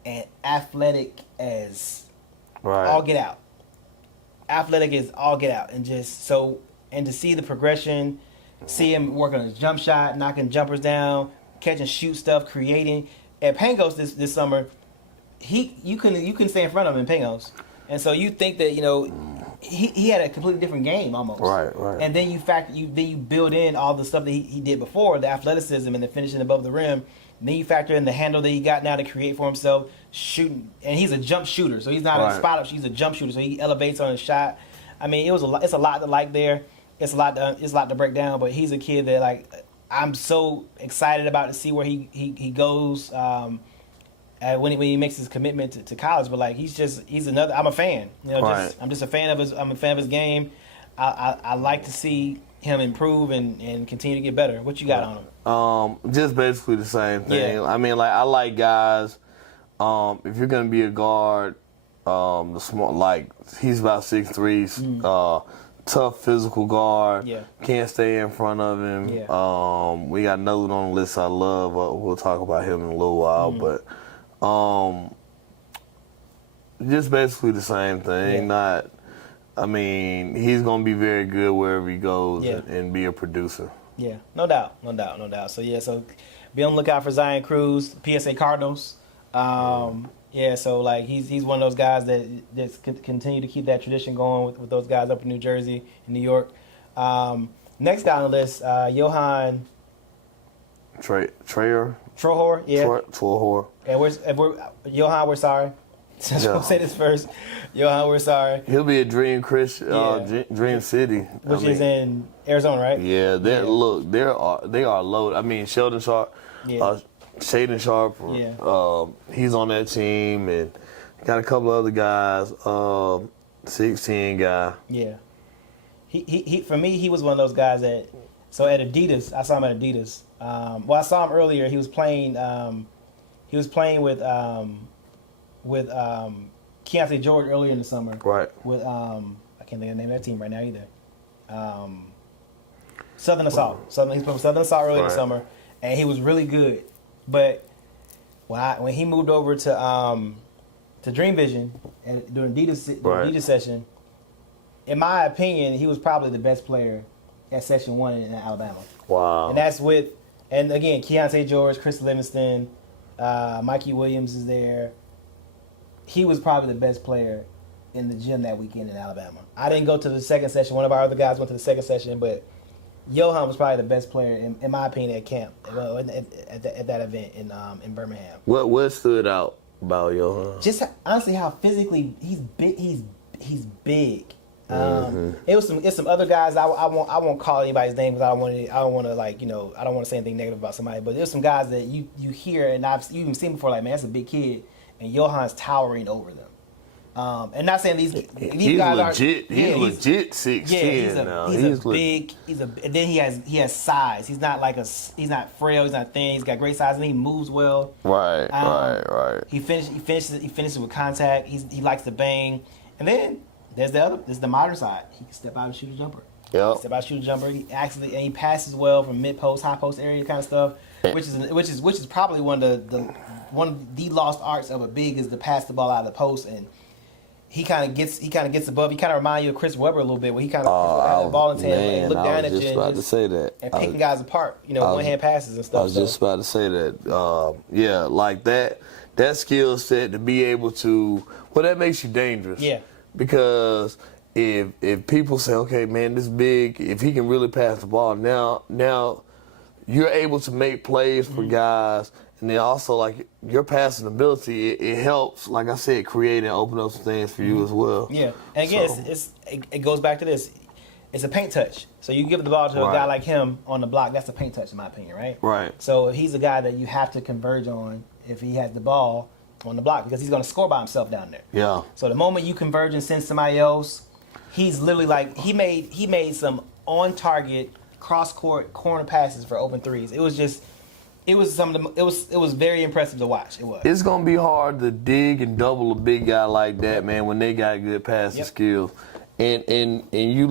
and athletic as all get out. Athletic as all get out, and to see the progression. See him work on his jump shot, knocking jumpers down, catch and shoot stuff, creating. At Pangos this summer, you couldn't stay in front of him in Pangos, and so you think that he had a completely different game almost. Right. And then you build in all the stuff that he did before, the athleticism and the finishing above the rim. And then you factor in the handle that he got now to create for himself, shooting, and he's a jump shooter, so he's not a spot up. He's a jump shooter, so he elevates on his shot. I mean, it's a lot to like there. It's a lot to break down, but he's a kid that I'm so excited about to see where he goes when he makes his commitment to college. But he's another. I'm a fan. I'm just a fan of his game. I like to see him improve and continue to get better. What you got on him? Just basically the same thing. Yeah. I mean, I like guys. If you're gonna be a guard, the small he's about 6'3". Tough physical guard. Yeah. Can't stay in front of him. Yeah. We got another one on the list I love. We'll talk about him in a little while, but just basically the same thing. Yeah. He's gonna be very good wherever he goes Yeah. and be a producer. Yeah, no doubt. So be on the lookout for Zion Cruz, PSA Cardinals. So he's one of those guys that continue to keep that tradition going with those guys up in New Jersey and New York. Next guy on the list, Johan Trohor. Trohor, yeah. Trohor. And Johan, we're sorry. I'll say this first. Johan, we're sorry. He'll be at Dream City, which is in Arizona, right? Yeah, they are loaded. I mean, Shaden Sharp. He's on that team, and got a couple other guys. 16 guy. Yeah. He for me, he was one of those guys at Adidas. I saw him at Adidas. I saw him earlier. He was playing. He was playing with Keontae George earlier in the summer. Right. With I can't think of the name of that team right now either. Southern Assault. He's playing with Southern Assault earlier in the summer, and he was really good. But when he moved over to Dream Vision and during Adidas session, in my opinion, he was probably the best player at Section 1 in Alabama. Wow. And that's and again, Keontae George, Chris Livingston, Mikey Williams is there. He was probably the best player in the gym that weekend in Alabama. I didn't go to the second session. One of our other guys went to the second session, but Johan was probably the best player in my opinion at camp, at that event in Birmingham. What stood out about Johan? Just honestly how physically he's big. He's big. It's some other guys. I won't call anybody's name because I don't want to like I don't want to say anything negative about somebody. But there's some guys that you hear and you even seen before, like, man, that's a big kid, and Johan's towering over them. And not saying these guys legit. are. He's legit 6'10" now. He's big. And then he has size. He's not not frail. He's not thin. He's got great size and he moves well. Right. He finishes with contact. He likes to bang. And then there's the modern side. He can step out and shoot a jumper. Yep. Step out, shoot a jumper. He passes well from mid post, high post area kind of stuff. Which is probably one of the lost arts of a big is to pass the ball out of the post, and he kind of gets above. He kind of reminds you of Chris Webber a little bit, where he kind of had the ball in his hand and look down at you and picking guys apart. One hand passes and stuff. I was just about to say that. Like that skill set to be able to. Well, that makes you dangerous. Yeah. Because if people say, okay, man, this big, if he can really pass the ball, now you're able to make plays for guys, and then also like your passing ability, it helps, like I said, create and open up some things for you as well. Yeah, and again, it goes back to this. It's a paint touch. So you give the ball to a guy like him on the block, that's a paint touch in my opinion, right? Right. So he's a guy that you have to converge on if he has the ball on the block because he's going to score by himself down there. Yeah. So the moment you converge and send somebody else, he's literally like he made some on target cross court corner passes for open threes. It was very impressive to watch. It was. It's gonna be hard to dig and double a big guy like that, man, when they got good passing skills. And you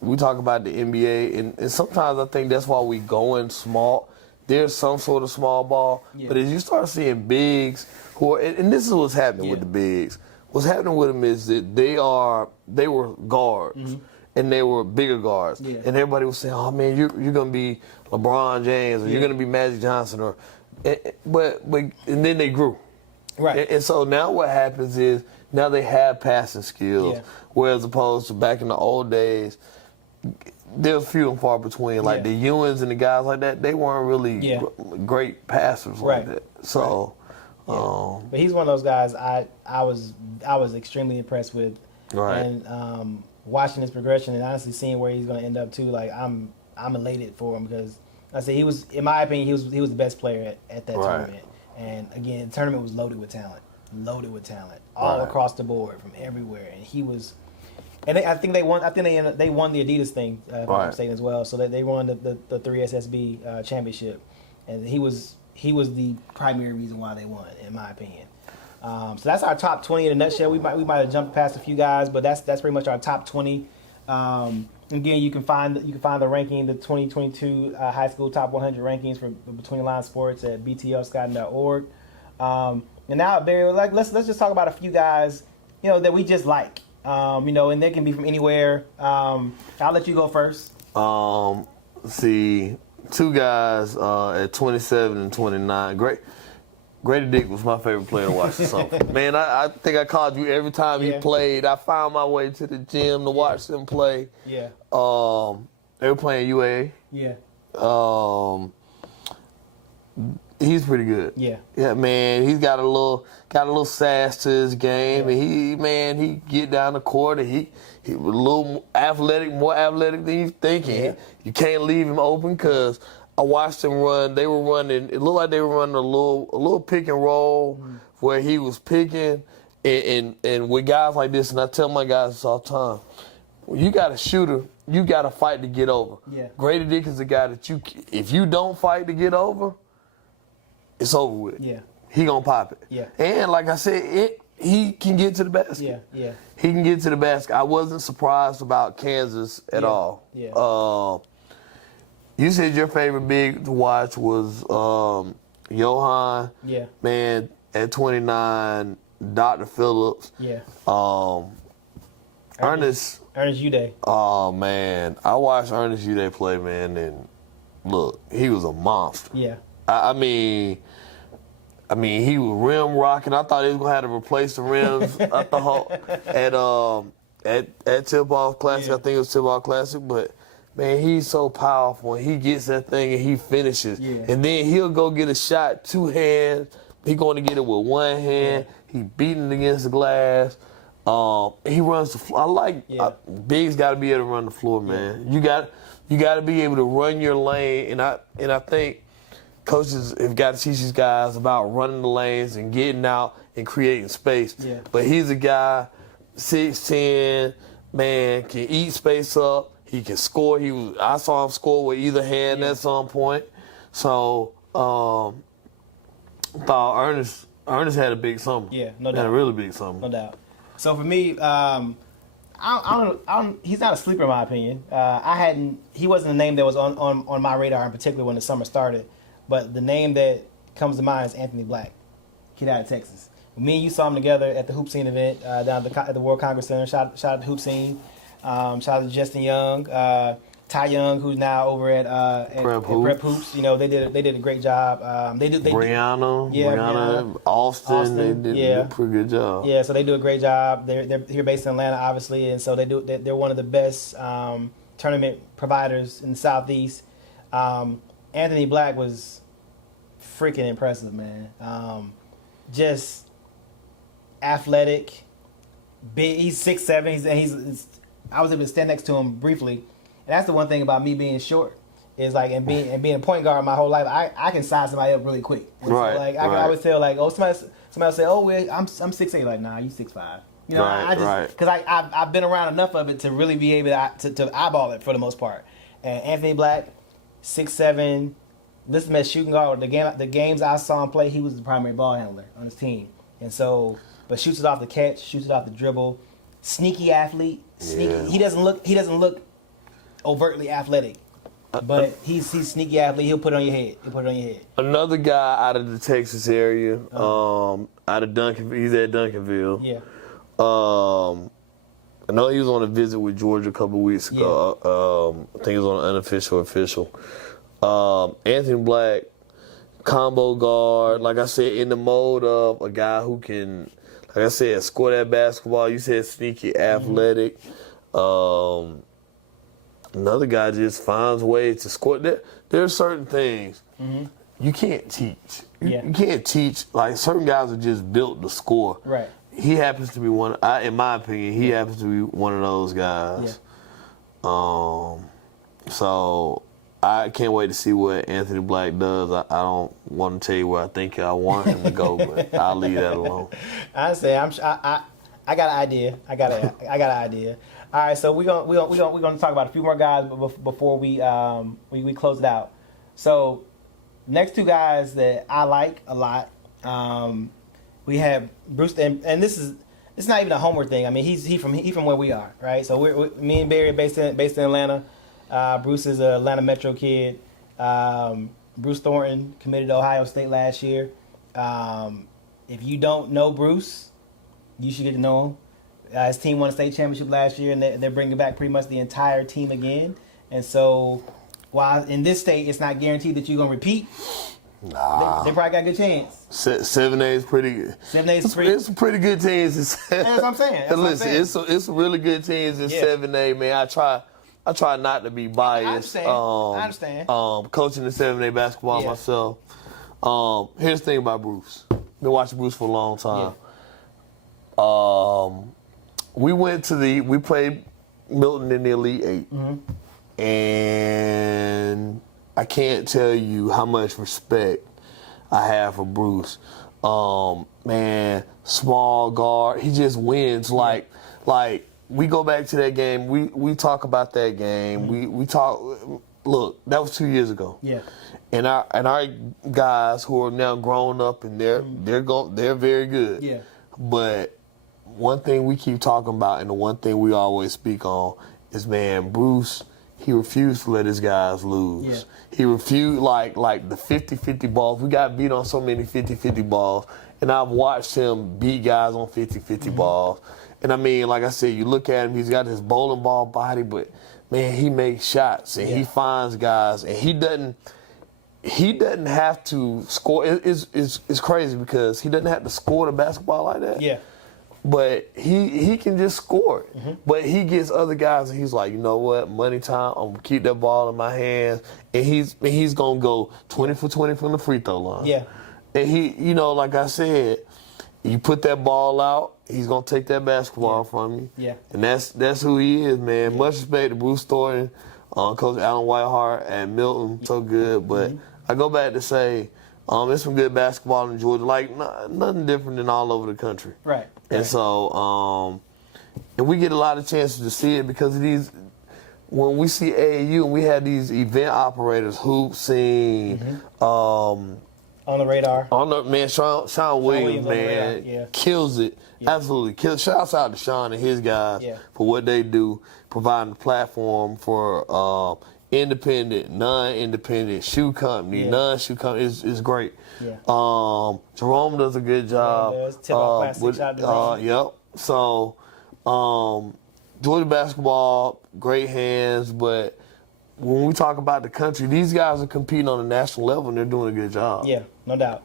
we talk about the NBA, and sometimes I think that's why we going small. There's some sort of small ball, but as you start seeing bigs who are, and this is what's happening with the bigs. What's happening with them is that they were guards. And they were bigger guards. Yeah. And everybody was saying, oh, man, you're going to be LeBron James or you're going to be Magic Johnson. But and then they grew. Right. And so now what happens is now they have passing skills, whereas opposed to back in the old days, there's few and far between. Like the Ewans and the guys like that, they weren't really great passers like that. So, but he's one of those guys I was extremely impressed with. Right. And watching his progression and honestly seeing where he's going to end up too, like I'm elated for him because I say he was, in my opinion, he was the best player at that tournament. And again, the tournament was loaded with talent, all across the board from everywhere. And he was, and I think they won. I think they won the Adidas thing, if I'm mistaken as well. So they won the 3SSB championship, and he was the primary reason why they won, in my opinion. So that's our top 20 in a nutshell. We might have jumped past a few guys, but that's pretty much our top 20. Again, you can find the ranking, the 2022 high school top 100 rankings for Between the Lines Sports at btlscouting.org. And now, Barry, let's just talk about a few guys, that we just like, and they can be from anywhere. I'll let you go first. See, two guys at 27 and 29. Grady Dick was my favorite player to watch this summer. Man, I think I called you every time he played. I found my way to the gym to watch them play. Yeah. They were playing UA. Yeah. He's pretty good. Yeah. Yeah, man. He's got a little sass to his game, and he get down the court, and he was a little more athletic than you think. Yeah. You can't leave him open because I watched them run. They were running. It looked like they were running a little pick and roll where he was picking, and with guys like this, and I tell my guys this all the time, when you got a shooter, you got to fight to get over. Yeah. Grady Dick is the guy that if you don't fight to get over, it's over with. Yeah. He gonna pop it. Yeah. And like I said, he can get to the basket. Yeah. Yeah. He can get to the basket. I wasn't surprised about Kansas at all. Yeah. You said your favorite big to watch was Johan. Yeah. Man, at 29, Dr. Phillips. Yeah. Ernest Uday. Oh, man. I watched Ernest Uday play, man, and look, he was a monster. Yeah. I mean, he was rim rocking. I thought he was gonna have to replace the rims at the at Tip Off Classic. I think it was Tip Off Classic, but man, he's so powerful. And he gets that thing and he finishes. Yeah. And then he'll go get a shot, 2 hands. He going to get it with 1 hand. He beating against the glass. He runs the floor. Big's got to be able to run the floor, man. You got to be able to run your lane. And I think coaches have got to teach these guys about running the lanes and getting out and creating space. Yeah. But he's a guy, 6'10", man, can eat space up. He can score. I saw him score with either hand at some point. So thought Ernest had a big summer. Yeah, no doubt. Had a really big summer. No doubt. So for me, he's not a sleeper in my opinion. He wasn't a name that was on my radar in particular when the summer started. But the name that comes to mind is Anthony Black, kid out of Texas. Me and you saw him together at the Hoop Scene event down at the World Congress Center. Shout out to Hoop Scene. Shout out to Justin Young, Ty Young, who's now over at Prep Hoops. You know, they did a great job. Brianna, Austin, they did a pretty good job. Yeah, so they do a great job. They're here based in Atlanta, obviously, and so they're one of the best tournament providers in the Southeast. Anthony Black was freaking impressive, man. Just athletic, big. He's 6'7". I was able to stand next to him briefly, and that's the one thing about me being short is like and being a point guard my whole life. I can size somebody up really quick. And right. So, like I can always tell like somebody will say I'm 6'8". Like nah, you 6'5". You know, because I've been around enough of it to really be able to eyeball it for the most part. And Anthony Black, 6'7". Listed him as shooting guard. The games I saw him play, he was the primary ball handler on his team, and so but shoots it off the catch, shoots it off the dribble. Sneaky athlete. Yeah. He doesn't look overtly athletic, but he's sneaky athlete. He'll put it on your head. Another guy out of the Texas area, out of Duncanville. He's at Duncanville. Yeah. I know he was on a visit with Georgia a couple of weeks ago. Yeah. I think he was on an unofficial official. Anthony Black, combo guard. Like I said, in the mode of a guy who can, like I said, score that basketball. You said sneaky, athletic. Another guy just finds ways to score. There are certain things you can't teach. You can't teach. Like certain guys are just built to score. Right. He happens to be one. In my opinion, he happens to be one of those guys. Yeah. So I can't wait to see what Anthony Black does. I don't want to tell you where I think I want him to go, but I'll leave that alone. I say I got an idea. I got an idea. All right, so we're gonna talk about a few more guys before we close it out. So next two guys that I like a lot. We have Bruce, and it's not even a homework thing. I mean, he's from where we are, right? So me and Barry are based in Atlanta. Bruce is an Atlanta Metro kid. Bruce Thornton committed to Ohio State last year. If you don't know Bruce, you should get to know him. His team won a state championship last year, and they're bringing back pretty much the entire team again. And so, while in this state it's not guaranteed that you're going to repeat, they probably got a good chance. 7A is pretty good. 7A is pretty. It's some pretty good teams. That's what I'm saying. Listen, it's some really good teams in 7A, man. I try not to be biased. I understand. Coaching the 7A basketball myself. Here's the thing about Bruce. Been watching Bruce for a long time. Yeah. We played Milton in the Elite Eight. Mm-hmm. And I can't tell you how much respect I have for Bruce. Man, small guard. He just wins. Like we go back to that game. We talk about that game. Mm-hmm. We talk. Look, that was 2 years ago. Yeah. And our guys who are now grown up and they're very good. Yeah. But one thing we keep talking about and the one thing we always speak on is, man, Bruce, he refused to let his guys lose. Yeah. He refused, like the 50-50 balls. We got beat on so many 50-50 balls. And I've watched him beat guys on 50-50 balls. And I mean, like I said, you look at him, he's got his bowling ball body, but, man, he makes shots and he finds guys. And he doesn't have to score. It's crazy because he doesn't have to score the basketball like that. Yeah. But he can just score it. But he gets other guys and he's like, you know what, money time, I'm gonna keep that ball in my hands, and he's gonna go 20 for 20 from the free throw line. Yeah. And he, you know, like I said, you put that ball out, he's gonna take that basketball from you. Yeah. And that's who he is, man. Much respect to Bruce Thornton, Coach Allen Whiteheart, and Milton. So good. But I go back to say, there's some good basketball in Georgia, like nothing different than all over the country. Right. And so, and we get a lot of chances to see it because of these. When we see AAU and we have these event operators, hoop scene, On the radar. on the man, Sean Williams, on the man, radar, yeah. kills it. Absolutely kills. Shouts out to Sean and his guys for what they do, providing a platform for independent, non-independent shoe company, non-shoe company is great. Yeah. Jerome does a good job. Tip-off Classic, shout out to Jerome. Yep. So, Georgia basketball, great hands, but when we talk about the country, these guys are competing on a national level and they're doing a good job. Yeah, no doubt,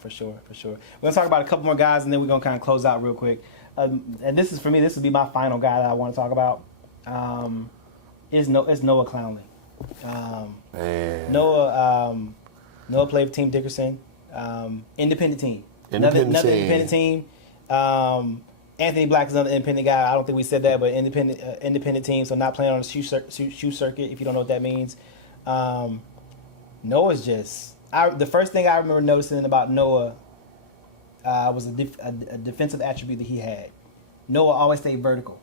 for sure. We're gonna talk about a couple more guys and then we're gonna kind of close out real quick. And this is for me. This would be my final guy that I want to talk about. Is Noah Clowney. Man. Noah played for Team Dickerson, independent team. Another independent team. Anthony Black is another independent guy. I don't think we said that, but independent team. So not playing on the shoe circuit. If you don't know what that means, Noah's just. The first thing I remember noticing about Noah was a defensive attribute that he had. Noah always stayed vertical.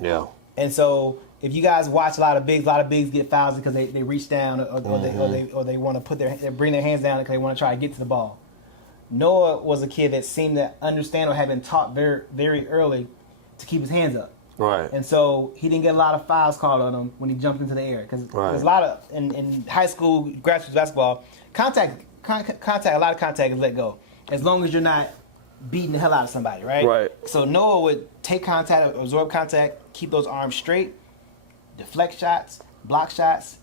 Yeah. And so if you guys watch a lot of bigs get fouls because they reach down or they want to bring their hands down because they want to try to get to the ball. Noah was a kid that seemed to understand or had been taught very, very early to keep his hands up. Right. And so he didn't get a lot of fouls called on him when he jumped into the air because there's a lot of in high school grassroots basketball contact. A lot of contact is let go as long as you're not beating the hell out of somebody, right? Right. So Noah would take contact, absorb contact, keep those arms straight, deflect shots, block shots,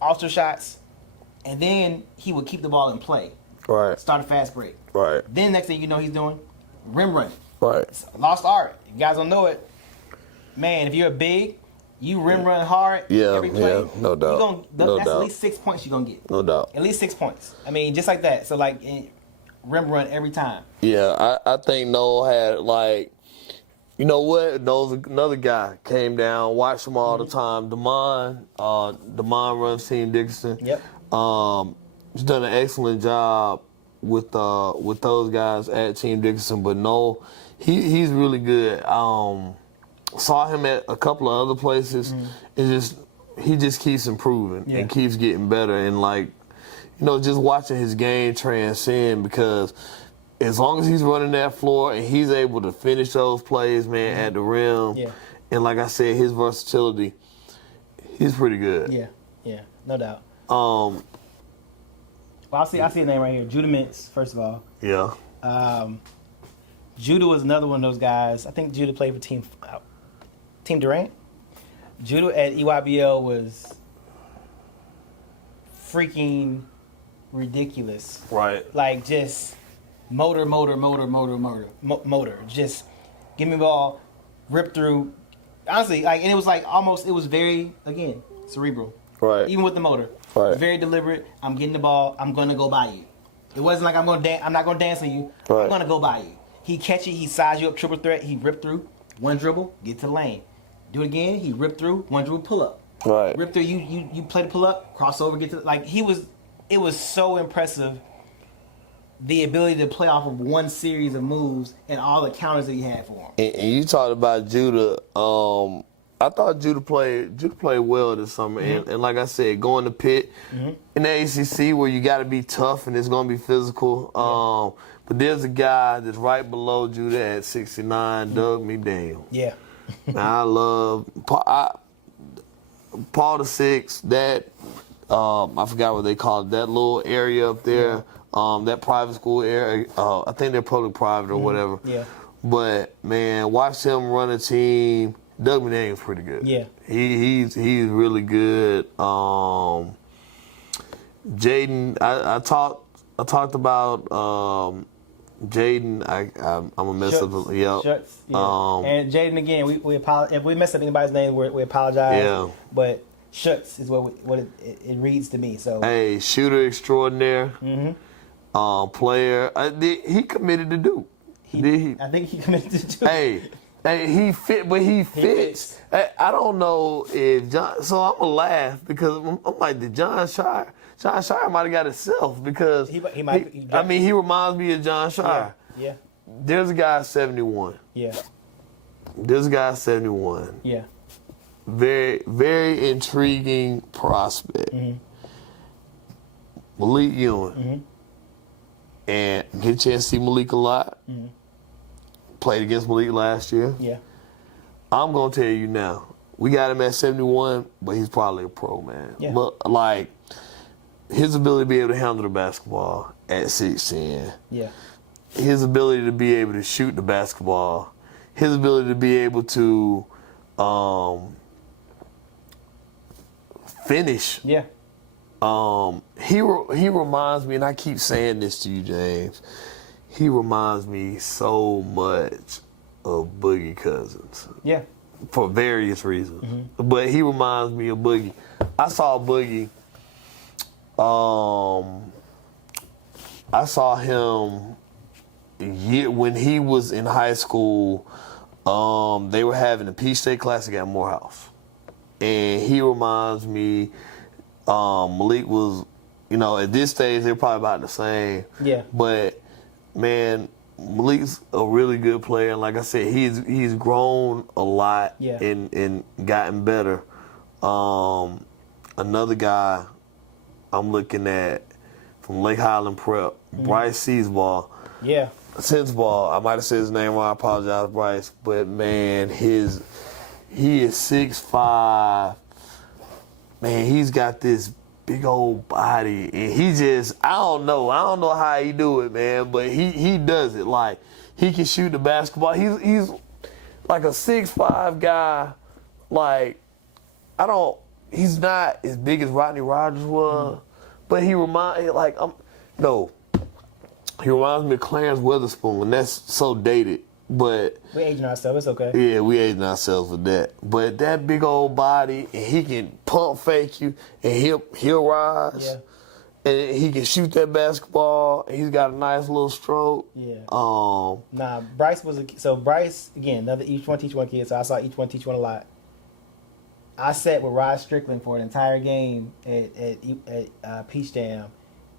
alter shots, and then he would keep the ball in play. Right. Start a fast break. Right. Then next thing you know he's doing rim running. Right. It's a lost art. You guys don't know it. Man, if you're a big, you rim run hard every play. No doubt. That's at least 6 points you're going to get. No doubt. At least 6 points. I mean, just like that. So, like, rim run every time. Yeah, I think Noah had, like, you know what? Another guy came down, watched him all the time. Damon runs Team Dickerson. Yep. He's done an excellent job with those guys at Team Dickerson. But no, he's really good. Saw him at a couple of other places. He just keeps improving and keeps getting better. And like, you know, just watching his game transcend because as long as he's running that floor and he's able to finish those plays, man, at the rim, and like I said, his versatility, he's pretty good. Yeah, no doubt. Um, Well, I see a name right here, Judah Mintz, first of all. Yeah. Judah was another one of those guys. I think Judah played for Team Durant. Judah at EYBL was freaking ridiculous. Right. Like just motor. Just give me the ball, rip through. Honestly, like, and it was like almost, it was very, again, cerebral. Right. Even with the motor. Right. Very deliberate. I'm getting the ball. I'm going to go by you. It wasn't like I'm not going to dance on you. Right. I'm going to go by you. He catch it. He size you up, triple threat. He rip through. One dribble, get to the lane. Do it again. He rip through. One dribble, pull up. Right. Rip through. You play the pull up, crossover, get to like it was so impressive. The ability to play off of one series of moves and all the counters that he had for him. And you talked about Judah. I thought Judah played well this summer. And like I said, going to Pitt in the ACC where you got to be tough and it's going to be physical. But there's a guy that's right below Judah at 69, Doug McDaniel. Yeah. I love Paul the Six. That I forgot what they call it. That little area up there. That private school area. I think they're public private or whatever. Yeah. But man, watch him run a team. Doug McDaniel's pretty good. Yeah. He's really good. Jaden, I talked about Jaden, I'm gonna mess up. Yep. Schutz, yeah. And Jaden again, we apologize if we mess up anybody's name. We apologize. Yeah. But Schutz is what it reads to me. So hey, shooter extraordinaire. Mm-hmm. Player. He committed to Duke. I think he committed to Duke. Hey, he fit, but he fits. Hey, I don't know if John. So I'm gonna laugh because I'm like, did John Shire might have got himself because he reminds me of John Shire. Yeah. There's a guy 71. Yeah. There's a guy 71. Yeah. Very, very intriguing prospect. Mm-hmm. Malik Ewing. Mm-hmm. And get a chance to see Malik a lot. Mm-hmm. Played against Malik last year. Yeah. I'm going to tell you now. We got him at 71, but he's probably a pro, man. Yeah. But, like, his ability to be able to handle the basketball at 6'10". Yeah. His ability to be able to shoot the basketball. His ability to be able to finish. Yeah. He reminds me, and I keep saying this to you, James. He reminds me so much of Boogie Cousins. Yeah. For various reasons. Mm-hmm. But he reminds me of Boogie. I saw Boogie. I saw him when he was in high school. They were having the Peach State Classic at Morehouse. And he reminds me, Malik was, at this stage, they're probably about the same. Yeah. But, man, Malik's a really good player. And like I said, he's grown a lot and gotten better. Another guy I'm looking at from Lake Highland Prep, Bryce Seasball. Yeah. Sensball. I might have said his name wrong. I apologize, Bryce. But, man, he is 6'5". Man, he's got this big old body, and he just, I don't know how he do it, man, but he does it. Like, he can shoot the basketball. He's like a 6'5" guy. Like, he's not as big as Rodney Rogers was, but he reminds me of Clarence Witherspoon, and that's so dated. But we aging ourselves. It's okay. Yeah, we aging ourselves with that. But that big old body, and he can pump fake you, and he'll rise. Yeah. And he can shoot that basketball. And he's got a nice little stroke. Yeah. Bryce Bryce again, another each one teach one kid. So I saw each one teach one a lot. I sat with Rod Strickland for an entire game at Peach Jam,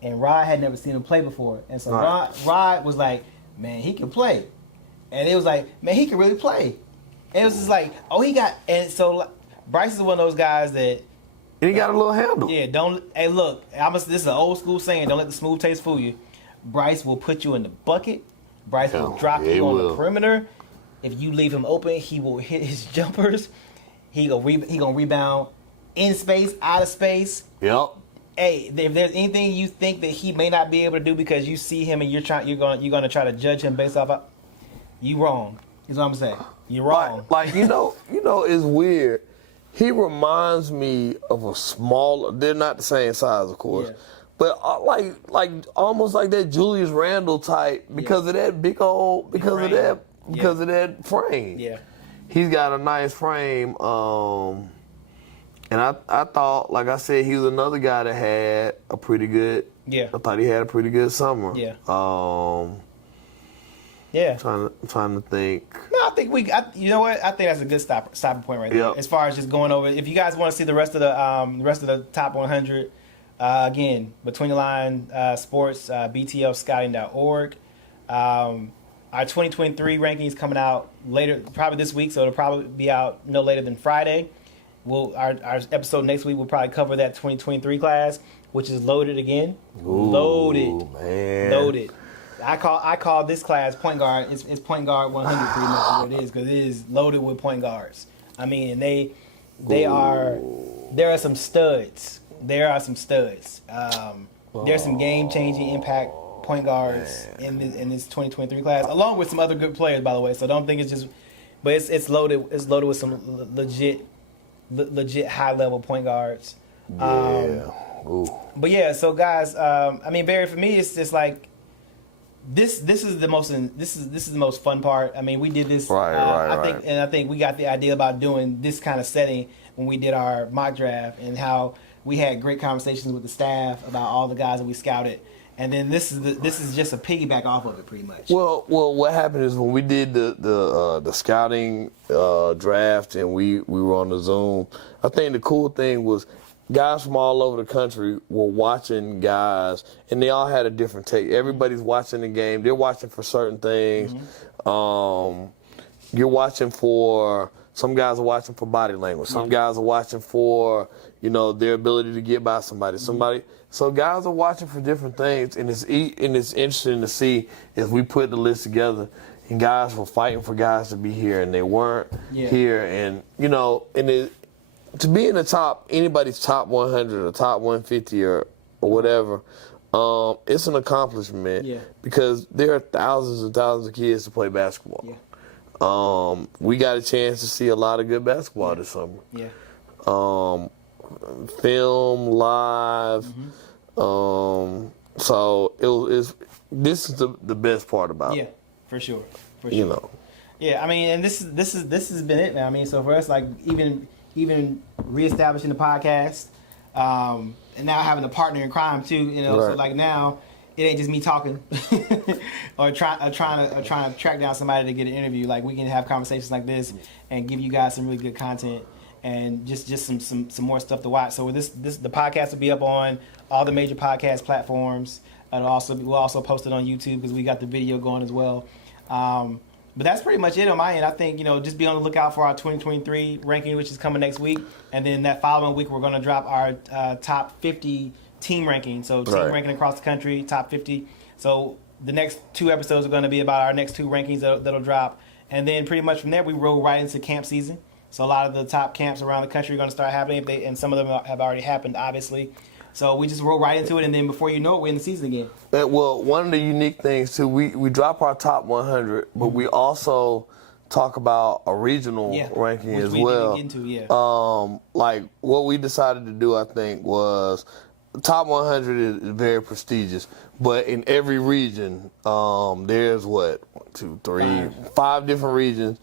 and Rod had never seen him play before, and so Rod was like, "Man, he can play." And it was like, man, he can really play. And it was just like, and so Bryce is one of those guys that. And he got a little handle. Yeah, this is an old school saying, don't let the smooth taste fool you. Bryce will put you in the bucket. Bryce will drop you on the perimeter. If you leave him open, he will hit his jumpers. He gonna rebound in space, out of space. Yep. Hey, if there's anything you think that he may not be able to do because you see him and you're gonna try to judge him based off you wrong. Is what I'm saying. You're wrong. Like it's weird. He reminds me of a smaller. They're not the same size, of course, but like almost like that Julius Randle type because of that big old of that frame. Yeah, he's got a nice frame. And I thought, like I said, he was another guy that had a pretty good. Yeah, I thought he had a pretty good summer. Yeah. Yeah. I'm trying to think. No, I think you know what? I think that's a good stopping point right there. Yep. As far as just going over, if you guys want to see the rest of the top 100, again, Between the Line Sports, BTLscouting.org. Our 2023 rankings coming out later, probably this week, so it'll probably be out no later than Friday. Our episode next week will probably cover that 2023 class, which is loaded again. Ooh, loaded, man. Loaded. I call this class point guard. It's point guard 100 pretty much what it is because it is loaded with point guards. I mean, there are some studs. There are some studs. There's some game changing impact point guards in this 2023 class, along with some other good players, by the way. So don't think it's just, but it's loaded. It's loaded with some legit high level point guards. Yeah. But yeah, so guys, I mean, Barry, for me, it's just like this is the most fun part. I mean, we did this. I think we got the idea about doing this kind of setting when we did our mock draft, and how we had great conversations with the staff about all the guys that we scouted. And then this is just a piggyback off of it, pretty much. Well, what happened is when we did the scouting draft and we were on the Zoom, I think the cool thing was guys from all over the country were watching guys, and they all had a different take. Everybody's watching the game. They're watching for certain things. You're watching for, some guys are watching for body language. Some guys are watching for, their ability to get by somebody. So guys are watching for different things, and it's interesting to see if we put the list together and guys were fighting for guys to be here and they weren't here, and to be in the top, anybody's top 100 or top 150 or whatever, it's an accomplishment because there are thousands and thousands of kids to play basketball. We got a chance to see a lot of good basketball this summer. Film, live. So this is the best part about it. Yeah, for sure. Yeah, I mean, and this has been it now. I mean, so for us, like even reestablishing the podcast, and now having a partner in crime too. So like now it ain't just me talking or trying to track down somebody to get an interview. Like we can have conversations like this and give you guys some really good content and just some more stuff to watch. So the podcast will be up on all the major podcast platforms. We'll also post it on YouTube because we got the video going as well. But that's pretty much it on my end. I think, just be on the lookout for our 2023 ranking, which is coming next week. And then that following week, we're going to drop our top 50 team ranking. So team ranking across the country, top 50. So the next 2 episodes are going to be about our next 2 rankings that'll drop. And then pretty much from there, we roll right into camp season. So a lot of the top camps around the country are going to start happening, and some of them have already happened, obviously. So we just roll right into it, and then before you know it, we're in the season again. Well, one of the unique things, too, we drop our top 100, but we also talk about a regional ranking as well. Which we didn't get into, like, what we decided to do, I think, was top 100 is very prestigious, but in every region, there's, 5 different regions.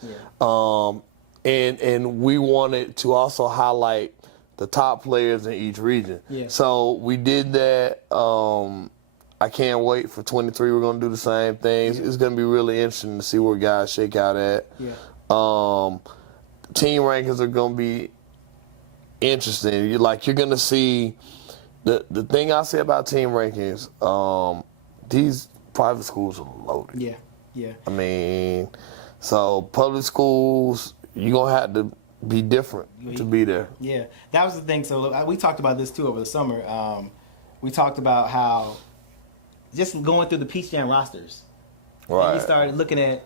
And we wanted to also highlight the top players in each region. So we did that. I can't wait for 23. We're going to do the same things. It's going to be really interesting to see where guys shake out at. Team rankings are going to be interesting. You're going to see the thing I say about team rankings, these private schools are loaded. I mean, so public schools, you're going to have to be different to be there. Yeah, that was the thing. So we talked about this too over the summer. We talked about how just going through the Peach Jam rosters. And you started looking at,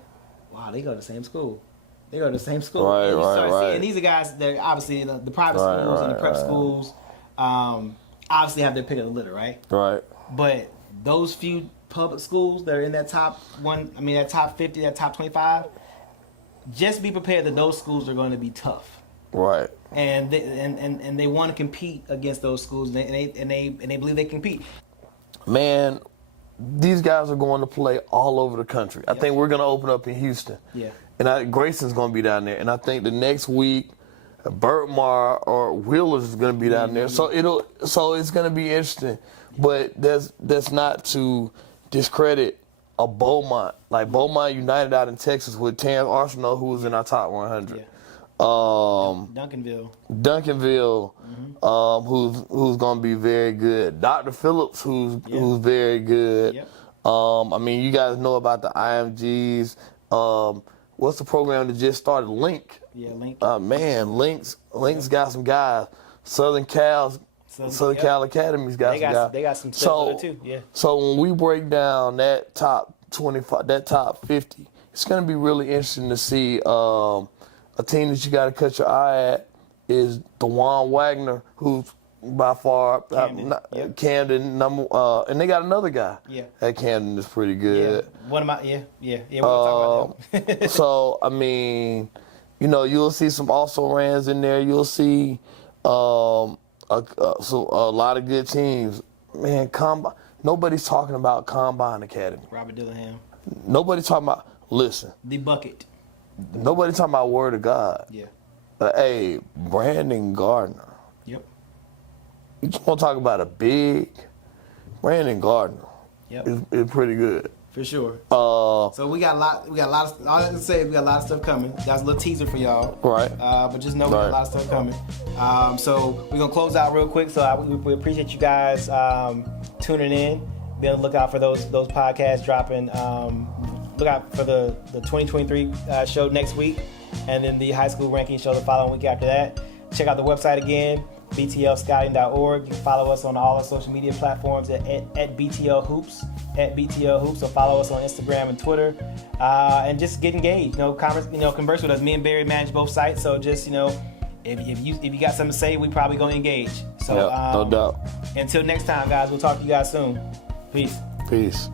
wow, they go to the same school. They go to the same school. And these are guys that obviously the private schools and the prep schools obviously have their pick of the litter, right? But those few public schools that are in that top that top 50, that top 25, just be prepared that those schools are going to be tough. And they want to compete against those schools, and they believe they compete. Man, these guys are going to play all over the country. I think we're going to open up in Houston. And Grayson's going to be down there. And I think the next week, Burtmar or Wheelers is going to be down there. So it's going to be interesting. But that's not to discredit a Beaumont. Like Beaumont United out in Texas with Terrence Arsenault, who was in our top 100. Duncanville, who's going to be very good. Dr. Phillips, who's very good. I mean, you guys know about the IMGs. What's the program that just started? Link. Link. Link's got some guys. Southern Cal Academy's got some guys. They got some stuff there too. So when we break down that top 25, that top 50, it's going to be really interesting to see. A team that you got to cut your eye at is DeJuan Wagner, who's by far Camden number, and they got another guy at Camden that's pretty good. One of my we'll talk about that. So I mean, you'll see some also rans in there. You'll see a lot of good teams. Man, Nobody's talking about Combine Academy. Robert Dillingham. Nobody's talking about, listen. The Bucket. Nobody's talking about Word of God. Yeah. Hey, Brandon Gardner. Yep. You just want to talk about a big Brandon Gardner. Yep. It's pretty good. For sure. Uh, So we got a lot. All I can say is we got a lot of stuff coming. That's a little teaser for y'all. Right. But just know we got a lot of stuff coming. So we're gonna close out real quick. So we appreciate you guys tuning in. Be on the lookout for those podcasts dropping. Look out for the 2023 show next week, and then the high school ranking show the following week after that. Check out the website again, btlscouting.org. You can follow us on all our social media platforms at BTL Hoops. So follow us on Instagram and Twitter, and just get engaged. Converse with us. Me and Barry manage both sites, so just if you got something to say, we probably gonna engage. So no doubt. Until next time, guys, we'll talk to you guys soon. Peace.